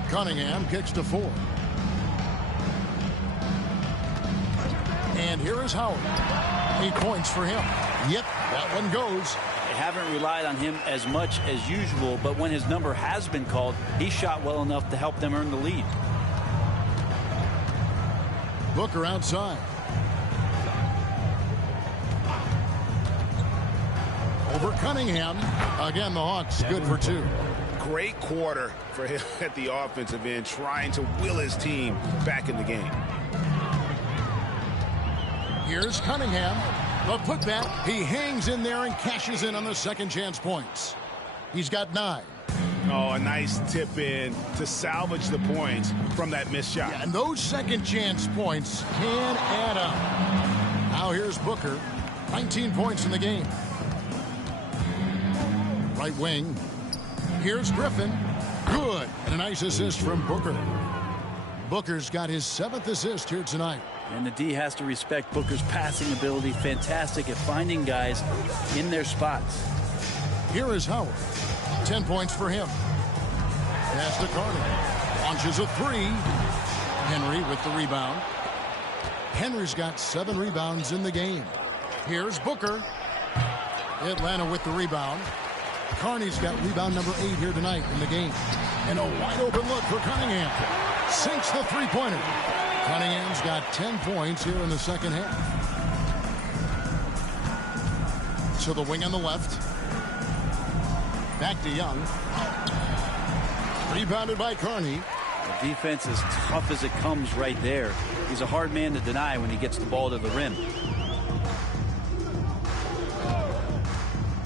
Cunningham kicks to 4. And here is Howard. 8 points for him. Yep, that one goes. They haven't relied on him as much as usual, but when his number has been called, he shot well enough to help them earn the lead. Booker outside. Over Cunningham. Again, the Hawks good for 2. Great quarter for him at the offensive end, trying to will his team back in the game. Here's Cunningham. The putback. He hangs in there and cashes in on the second chance points. He's got 9. Oh, a nice tip in to salvage the points from that missed shot. Yeah, and those second chance points can add up. Now here's Booker. 19 points in the game. Right wing. Here's Griffin. Good. And a nice assist from Booker. Booker's got his 7th assist here tonight. And the D has to respect Booker's passing ability. Fantastic at finding guys in their spots. Here is Howard. 10 points for him. Pass to Carter. Launches a 3. Henry with the rebound. Henry's got 7 rebounds in the game. Here's Booker. Atlanta with the rebound. Carney's got rebound number 8 here tonight in the game. And a wide open look for Cunningham. Sinks the three-pointer. Cunningham's got 10 points here in the second half. To the wing on the left. Back to Young. Rebounded by Carney. The defense is tough as it comes right there. He's a hard man to deny when he gets the ball to the rim.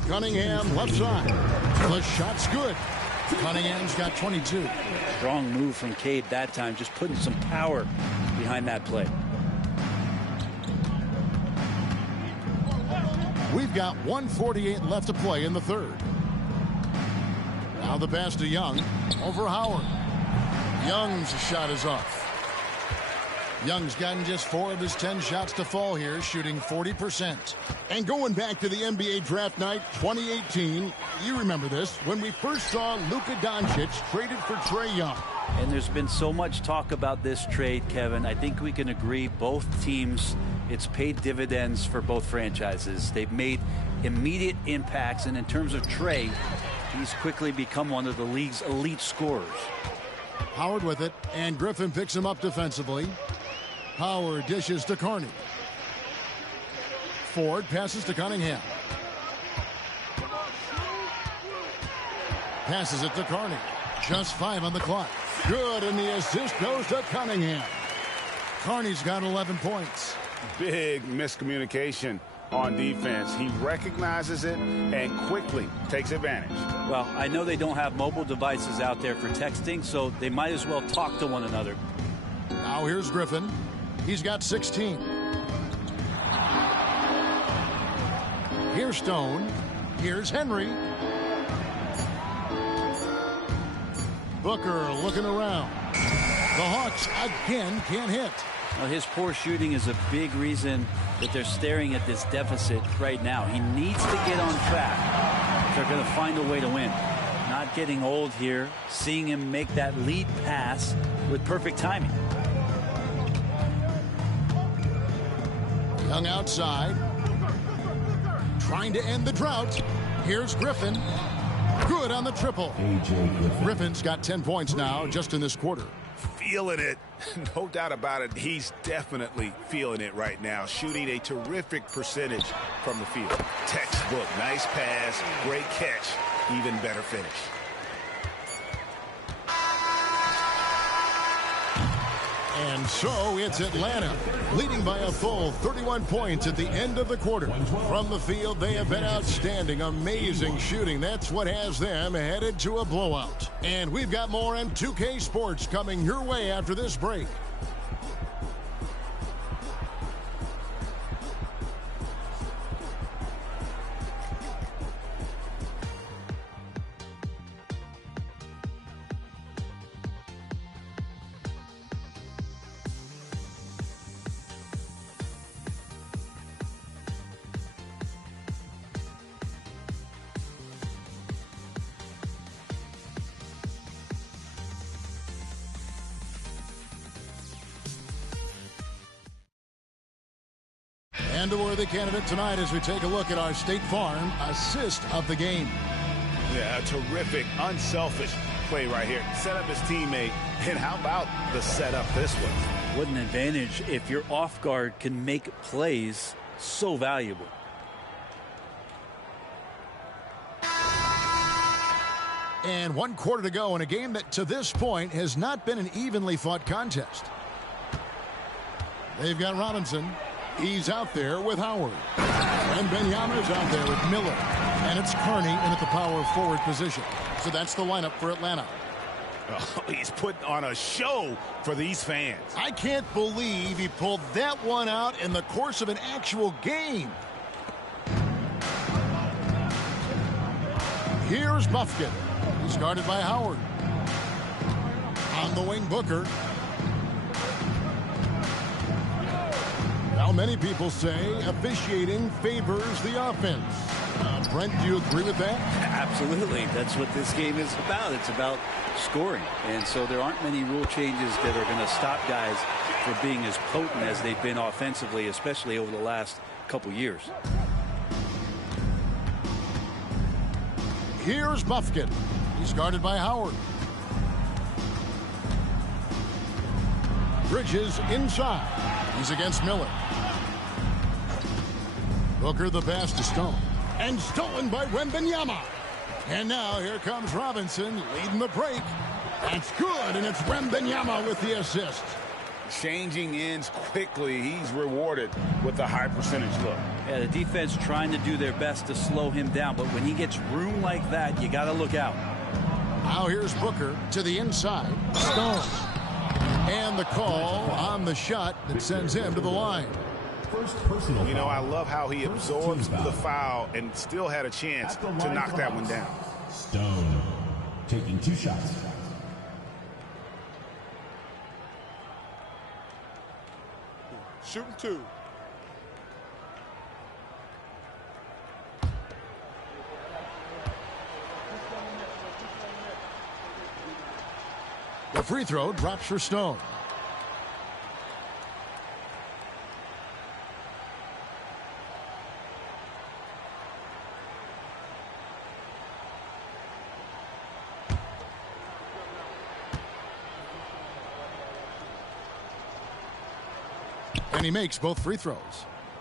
Cunningham left side. The shot's good. Cunningham's got 22. Strong move from Cade that time, just putting some power behind that play. We've got 1:48 left to play in the third. Now the pass to Young over Howard. Young's shot is off. Young's gotten just 4 of his 10 shots to fall here, shooting 40%. And going back to the NBA draft night 2018, you remember this, when we first saw Luka Doncic traded for Trae Young. And there's been so much talk about this trade, Kevin. I think we can agree both teams, it's paid dividends for both franchises. They've made immediate impacts, and in terms of Trae, he's quickly become one of the league's elite scorers. Howard with it, and Griffin picks him up defensively. Howard dishes to Carney. Ford passes to Cunningham. Passes it to Carney. Just 5 on the clock. Good, and the assist goes to Cunningham. Carney's got 11 points. Big miscommunication on defense. He recognizes it and quickly takes advantage. Well, I know they don't have mobile devices out there for texting, so they might as well talk to one another. Now here's Griffin. He's got 16. Here's Stone. Here's Henry. Booker looking around. The Hawks again can't hit. Well, his poor shooting is a big reason that they're staring at this deficit right now. He needs to get on track if they're going to find a way to win. Not getting old here, seeing him make that lead pass with perfect timing. Young outside. Trying to end the drought. Here's Griffin. Good on the triple. Griffin's got 10 points now just in this quarter. Feeling it. No doubt about it. He's definitely feeling it right now. Shooting a terrific percentage from the field. Textbook. Nice pass. Great catch. Even better finish. And so it's Atlanta, leading by a full 31 points at the end of the quarter. From the field, they have been outstanding, amazing shooting. That's what has them headed to a blowout. And we've got more M2K Sports coming your way after this break. And a worthy candidate tonight as we take a look at our State Farm assist of the game. Yeah, a terrific, unselfish play right here. Set up his teammate, and how about the setup this one? What an advantage if your off guard can make plays so valuable. And 1 quarter to go in a game that to this point has not been an evenly fought contest. They've got Robinson. He's out there with Howard. And Benyama's out there with Miller. And it's Carney in at the power forward position. So that's the lineup for Atlanta. Oh, he's putting on a show for these fans. I can't believe he pulled that one out in the course of an actual game. Here's Buffkin. He's guarded by Howard. On the wing, Booker. Well, many people say officiating favors the offense. Brent, do you agree with that? Absolutely. That's what this game is about. It's about scoring. And so there aren't many rule changes that are going to stop guys from being as potent as they've been offensively, especially over the last couple years. Here's Buffkin. He's guarded by Howard. Bridges inside. He's against Miller. Booker the pass to Stone. And stolen by Wembanyama. And now here comes Robinson leading the break. That's good, and it's Wembanyama with the assist. Changing ends quickly. He's rewarded with a high percentage look. Yeah, the defense trying to do their best to slow him down, but when he gets room like that, you got to look out. Now here's Booker to the inside. Stone. And the call on the shot that sends him to the line. You know, I love how he absorbs the foul and still had a chance to knock that one down. Stone taking 2 shots. Shooting 2. The free throw drops for Stone. And he makes both free throws.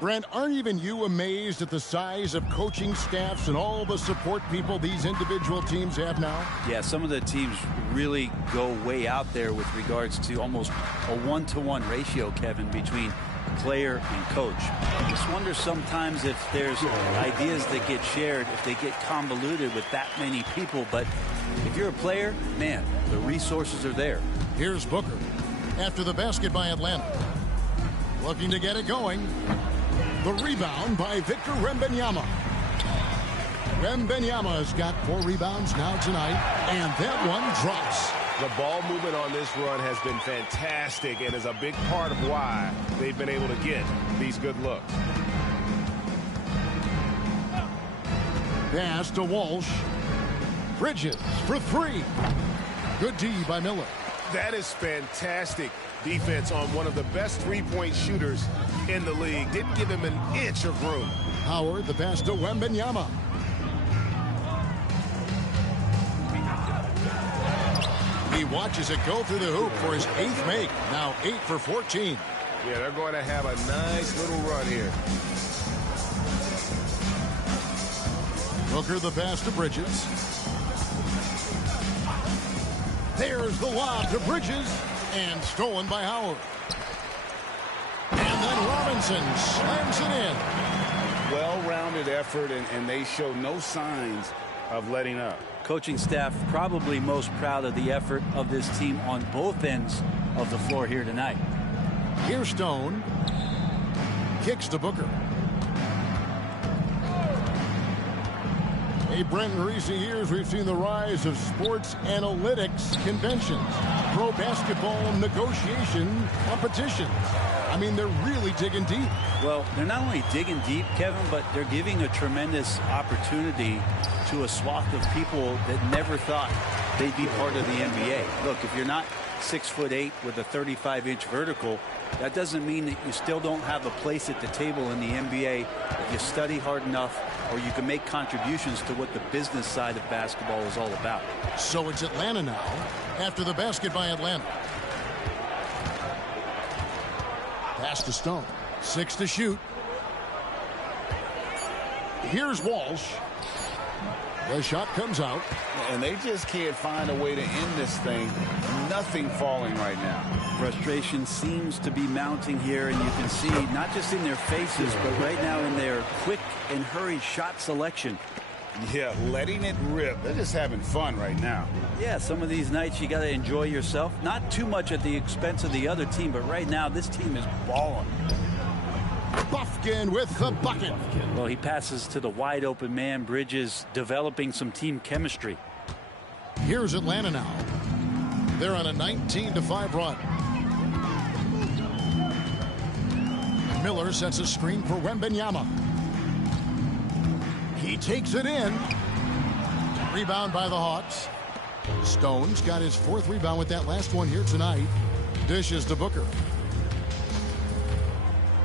Brent, aren't even you amazed at the size of coaching staffs and all the support people these individual teams have now? Yeah, some of the teams really go way out there with regards to almost a 1-to-1 ratio, Kevin, between player and coach. I just wonder sometimes if there's ideas that get shared, if they get convoluted with that many people. But if you're a player, man, the resources are there. Here's Booker after the basket by Atlanta. Looking to get it going. The rebound by Victor Wembanyama. Wembanyama's got 4 rebounds now tonight, and that one drops. The ball movement on this run has been fantastic and is a big part of why they've been able to get these good looks. Pass to Walsh. Bridges for 3. Good D by Miller. That is fantastic defense on one of the best three-point shooters in the league. Didn't give him an inch of room. Howard, the pass to Wembanyama. He watches it go through the hoop for his 8th make. Now 8 for 14. Yeah, they're going to have a nice little run here. Booker the pass to Bridges. There's the lob to Bridges. And stolen by Howard. And then Robinson slams it in. Well-rounded effort, and they show no signs of letting up. Coaching staff probably most proud of the effort of this team on both ends of the floor here tonight. Here's Stone. Kicks to Booker. Hey, Brent, in recent years, we've seen the rise of sports analytics conventions, pro basketball negotiation competitions. I mean, they're really digging deep. Well, they're not only digging deep, Kevin, but they're giving a tremendous opportunity to a swath of people that never thought they'd be part of the NBA. Look, if you're not 6'8" with a 35-inch vertical, that doesn't mean that you still don't have a place at the table in the NBA if you study hard enough, or you can make contributions to what the business side of basketball is all about. So it's Atlanta now after the basket by Atlanta. Pass to Stone. 6 to shoot. Here's Walsh. The shot comes out. And they just can't find a way to end this thing. Nothing falling right now. Frustration seems to be mounting here, and you can see not just in their faces, but right now in their quick and hurried shot selection. Yeah, letting it rip. They're just having fun right now. Yeah, some of these nights you got to enjoy yourself. Not too much at the expense of the other team, but right now this team is balling. Buffkin with the bucket. Well, he passes to the wide open man. Bridges developing some team chemistry. Here's Atlanta now. They're on a 19-5 run. Miller sets a screen for Wembanyama. He takes it in. Rebound by the Hawks. Stone's got his 4th rebound with that last one here tonight. Dishes to Booker.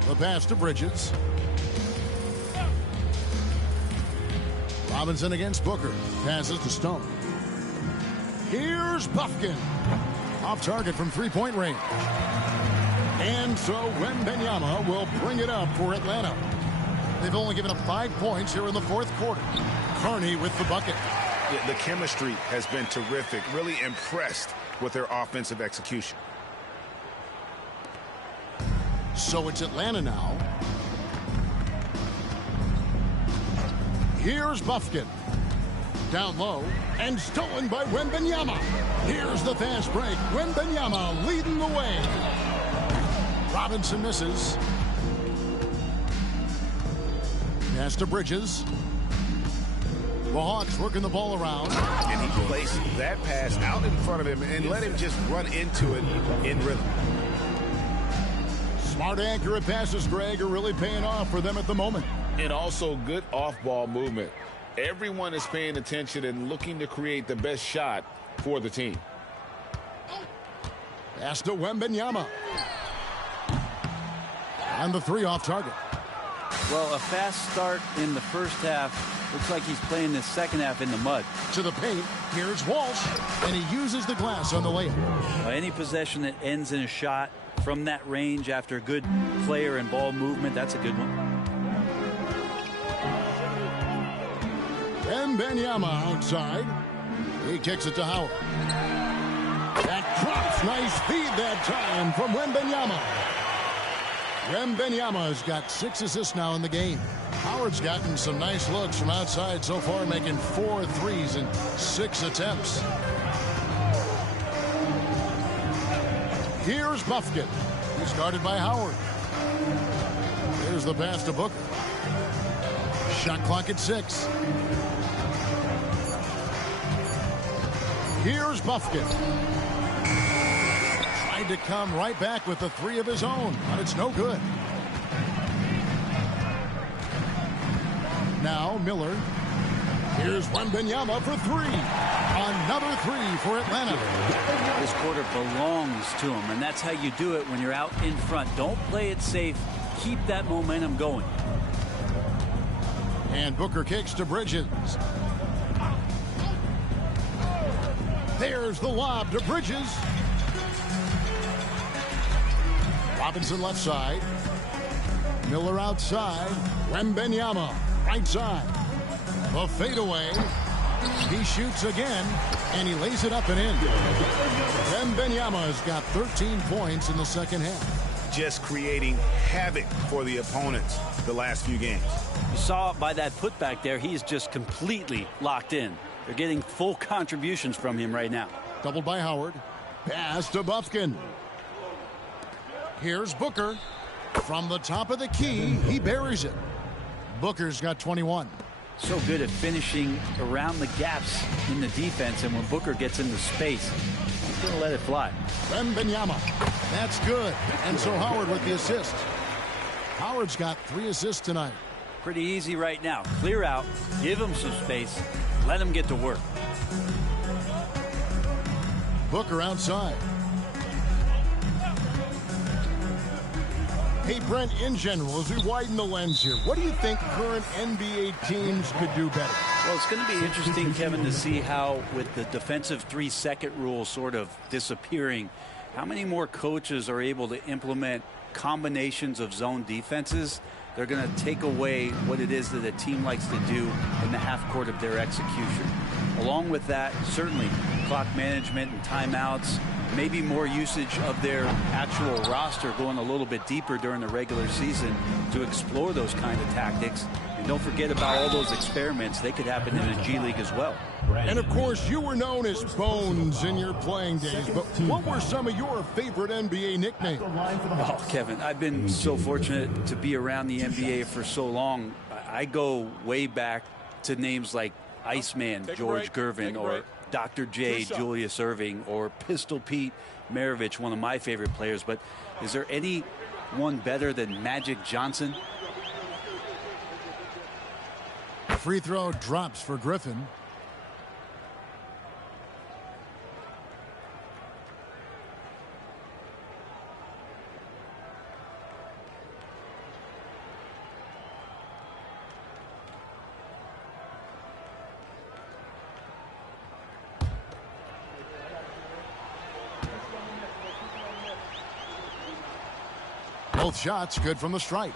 The pass to Bridges. Robinson against Booker. Passes to Stone. Here's Buffkin. Off target from 3-point range. And so Wembanyama will bring it up for Atlanta. They've only given up 5 points here in the 4th quarter. Carney with the bucket. The chemistry has been terrific. Really impressed with their offensive execution. So it's Atlanta now. Here's Buffkin. Down low and stolen by Wembanyama. Here's the fast break. Wembanyama leading the way. Robinson misses. Pass to Bridges. The Hawks working the ball around. And he placed that pass out in front of him and let him just run into it in rhythm. Smart, accurate passes, Greg, are really paying off for them at the moment. And also good off-ball movement. Everyone is paying attention and looking to create the best shot for the team. Pass to Wembanyama. And the 3 off target. Well, a fast start in the first half. Looks like he's playing the second half in the mud. To the paint. Here's Walsh. And he uses the glass on the layup. Any possession that ends in a shot from that range after good player and ball movement, that's a good one. Wembanyama outside. He kicks it to Howard. That drops. Nice feed that time from Wembanyama. Wembanyama's got 6 assists now in the game. Howard's gotten some nice looks from outside so far, making 4 threes in 6 attempts. Here's Buffkin. He's guarded by Howard. Here's the pass to Booker. Shot clock at 6. Here's Buffkin. Tried to come right back with the 3 of his own, but it's no good. Now Miller. Here's Wembanyama for 3. Another 3 for Atlanta. This quarter belongs to him, and that's how you do it when you're out in front. Don't play it safe. Keep that momentum going. And Booker kicks to Bridges. There's the lob to Bridges. Robinson left side. Miller outside. Wembanyama right side. The fadeaway. He shoots again, and he lays it up and in. Wembanyama has got 13 points in the second half. Just creating havoc for the opponents the last few games. You saw it by that putback there. He's just completely locked in. They're getting full contributions from him right now. Doubled by Howard. Pass to Buffkin. Here's Booker. From the top of the key, he buries it. Booker's got 21. So good at finishing around the gaps in the defense, and when Booker gets into space, he's going to let it fly. Wembanyama. That's good. And so Howard with the assist. Howard's got 3 assists tonight. Pretty easy right now. Clear out, give him some space, let him get to work. Booker outside. Hey, Brent, in general, as we widen the lens here, what do you think current NBA teams could do better? Well, it's going to be interesting, Kevin, to see how, with the defensive 3-second rule sort of disappearing, how many more coaches are able to implement combinations of zone defenses. They're going to take away what it is that a team likes to do in the half court of their execution. Along with that, certainly clock management and timeouts, maybe more usage of their actual roster going a little bit deeper during the regular season to explore those kind of tactics. And don't forget about all those experiments. They could happen in the G League as well. And, of course, you were known as Bones in your playing days, but what were some of your favorite NBA nicknames? Oh, Kevin, I've been so fortunate to be around the NBA for so long. I go way back to names like Iceman, George Gervin, or Dr. J, Julius Erving, or Pistol Pete Maravich, one of my favorite players. But is there any one better than Magic Johnson? Free throw drops for Griffin. Both shots good from the stripe.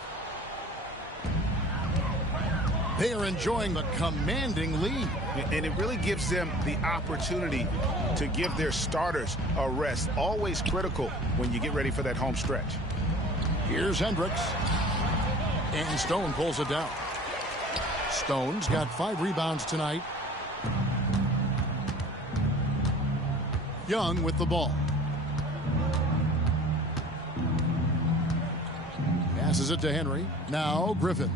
They are enjoying the commanding lead. And it really gives them the opportunity to give their starters a rest. Always critical when you get ready for that home stretch. Here's Hendricks. And Stone pulls it down. Stone's got 5 rebounds tonight. Young with the ball. Passes it to Henry. Now Griffin.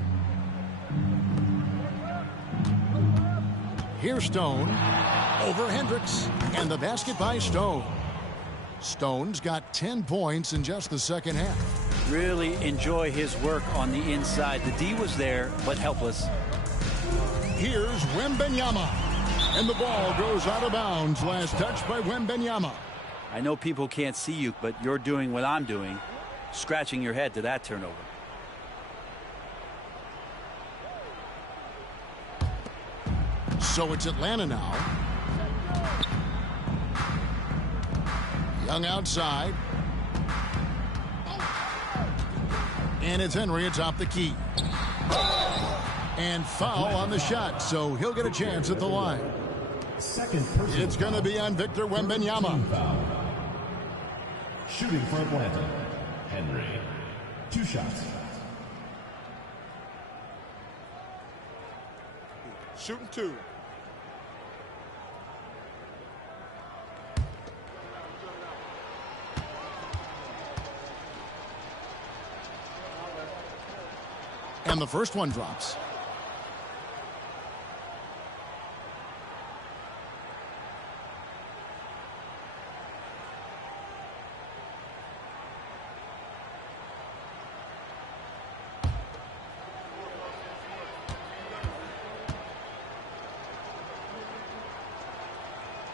Here's Stone. Over Hendricks. And the basket by Stone. Stone's got 10 points in just the second half. Really enjoy his work on the inside. The D was there, but helpless. Here's Wembanyama. And the ball goes out of bounds. Last touch by Wembanyama. I know people can't see you, but you're doing what I'm doing. Scratching your head to that turnover. So it's Atlanta now. Young outside. And it's Henry atop the key. And foul on the shot, so he'll get a chance at the line. It's going to be on Victor Wembanyama. Shooting for Atlanta, Henry. 2 shots. Shooting 2. And the first one drops.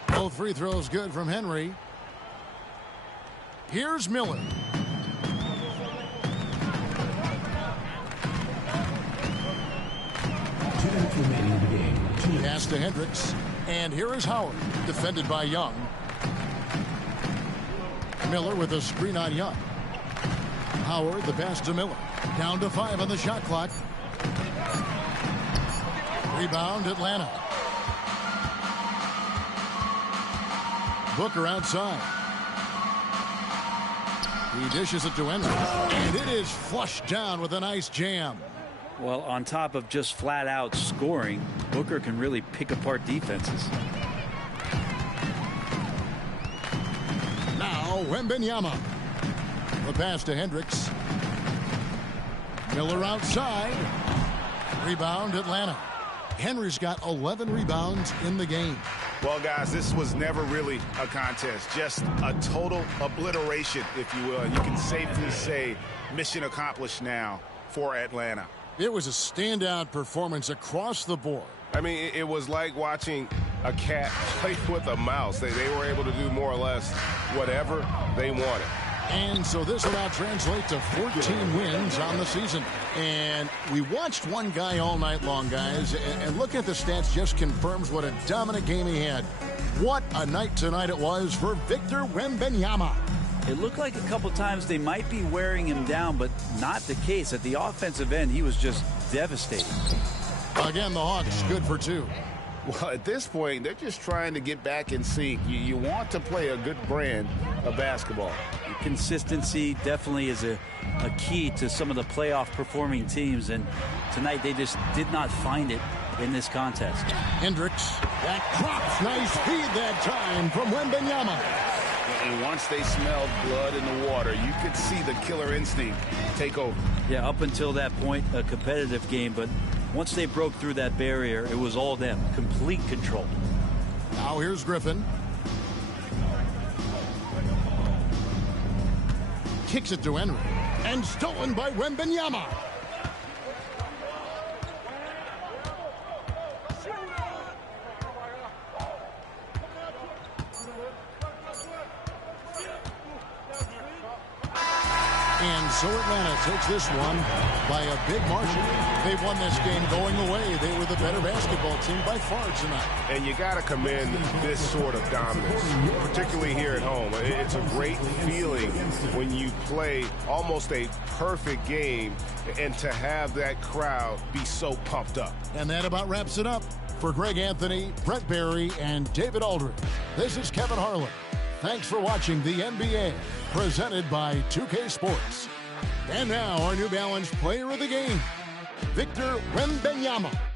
Both free throws good from Henry. Here's Miller. Pass to Hendricks. And here is Howard, defended by Young. Miller with a screen on Young. Howard, the pass to Miller. Down to 5 on the shot clock. Rebound, Atlanta. Booker outside. He dishes it to Henry. And it is flushed down with a nice jam. Well, on top of just flat out scoring, Booker can really pick apart defenses. Now Wembanyama. The pass to Hendricks. Miller outside. Rebound, Atlanta. Henry's got 11 rebounds in the game. Well, guys, this was never really a contest. Just a total obliteration, if you will. You can safely say mission accomplished now for Atlanta. It was a standout performance across the board. I mean, it was like watching a cat play with a mouse. They were able to do more or less whatever they wanted. And so this will now translate to 14 wins on the season. And we watched one guy all night long, guys. And look at the stats, just confirms what a dominant game he had. What a night tonight it was for Victor Wembanyama. It looked like a couple times they might be wearing him down, but not the case. At the offensive end, he was just devastating. Again, the Hawks good for 2. Well, at this point, they're just trying to get back in sync. You want to play a good brand of basketball. Consistency definitely is a key to some of the playoff performing teams, and tonight they just did not find it in this contest. Hendricks, that drops. Nice feed that time from Wembanyama. And once they smelled blood in the water, you could see the killer instinct take over. Yeah, up until that point, a competitive game, but once they broke through that barrier, it was all them. Complete control. Now here's Griffin. Kicks it to Henry. And stolen by Wembanyama. And so Atlanta takes this one by a big margin. They won this game going away. They were the better basketball team by far tonight. And you got to commend this sort of dominance, particularly here at home. It's a great feeling when you play almost a perfect game and to have that crowd be so pumped up. And that about wraps it up. For Greg Anthony, Brent Barry, and David Aldridge, this is Kevin Harlan. Thanks for watching the NBA, presented by 2K Sports. And now our New Balance player of the game, Victor Wembanyama.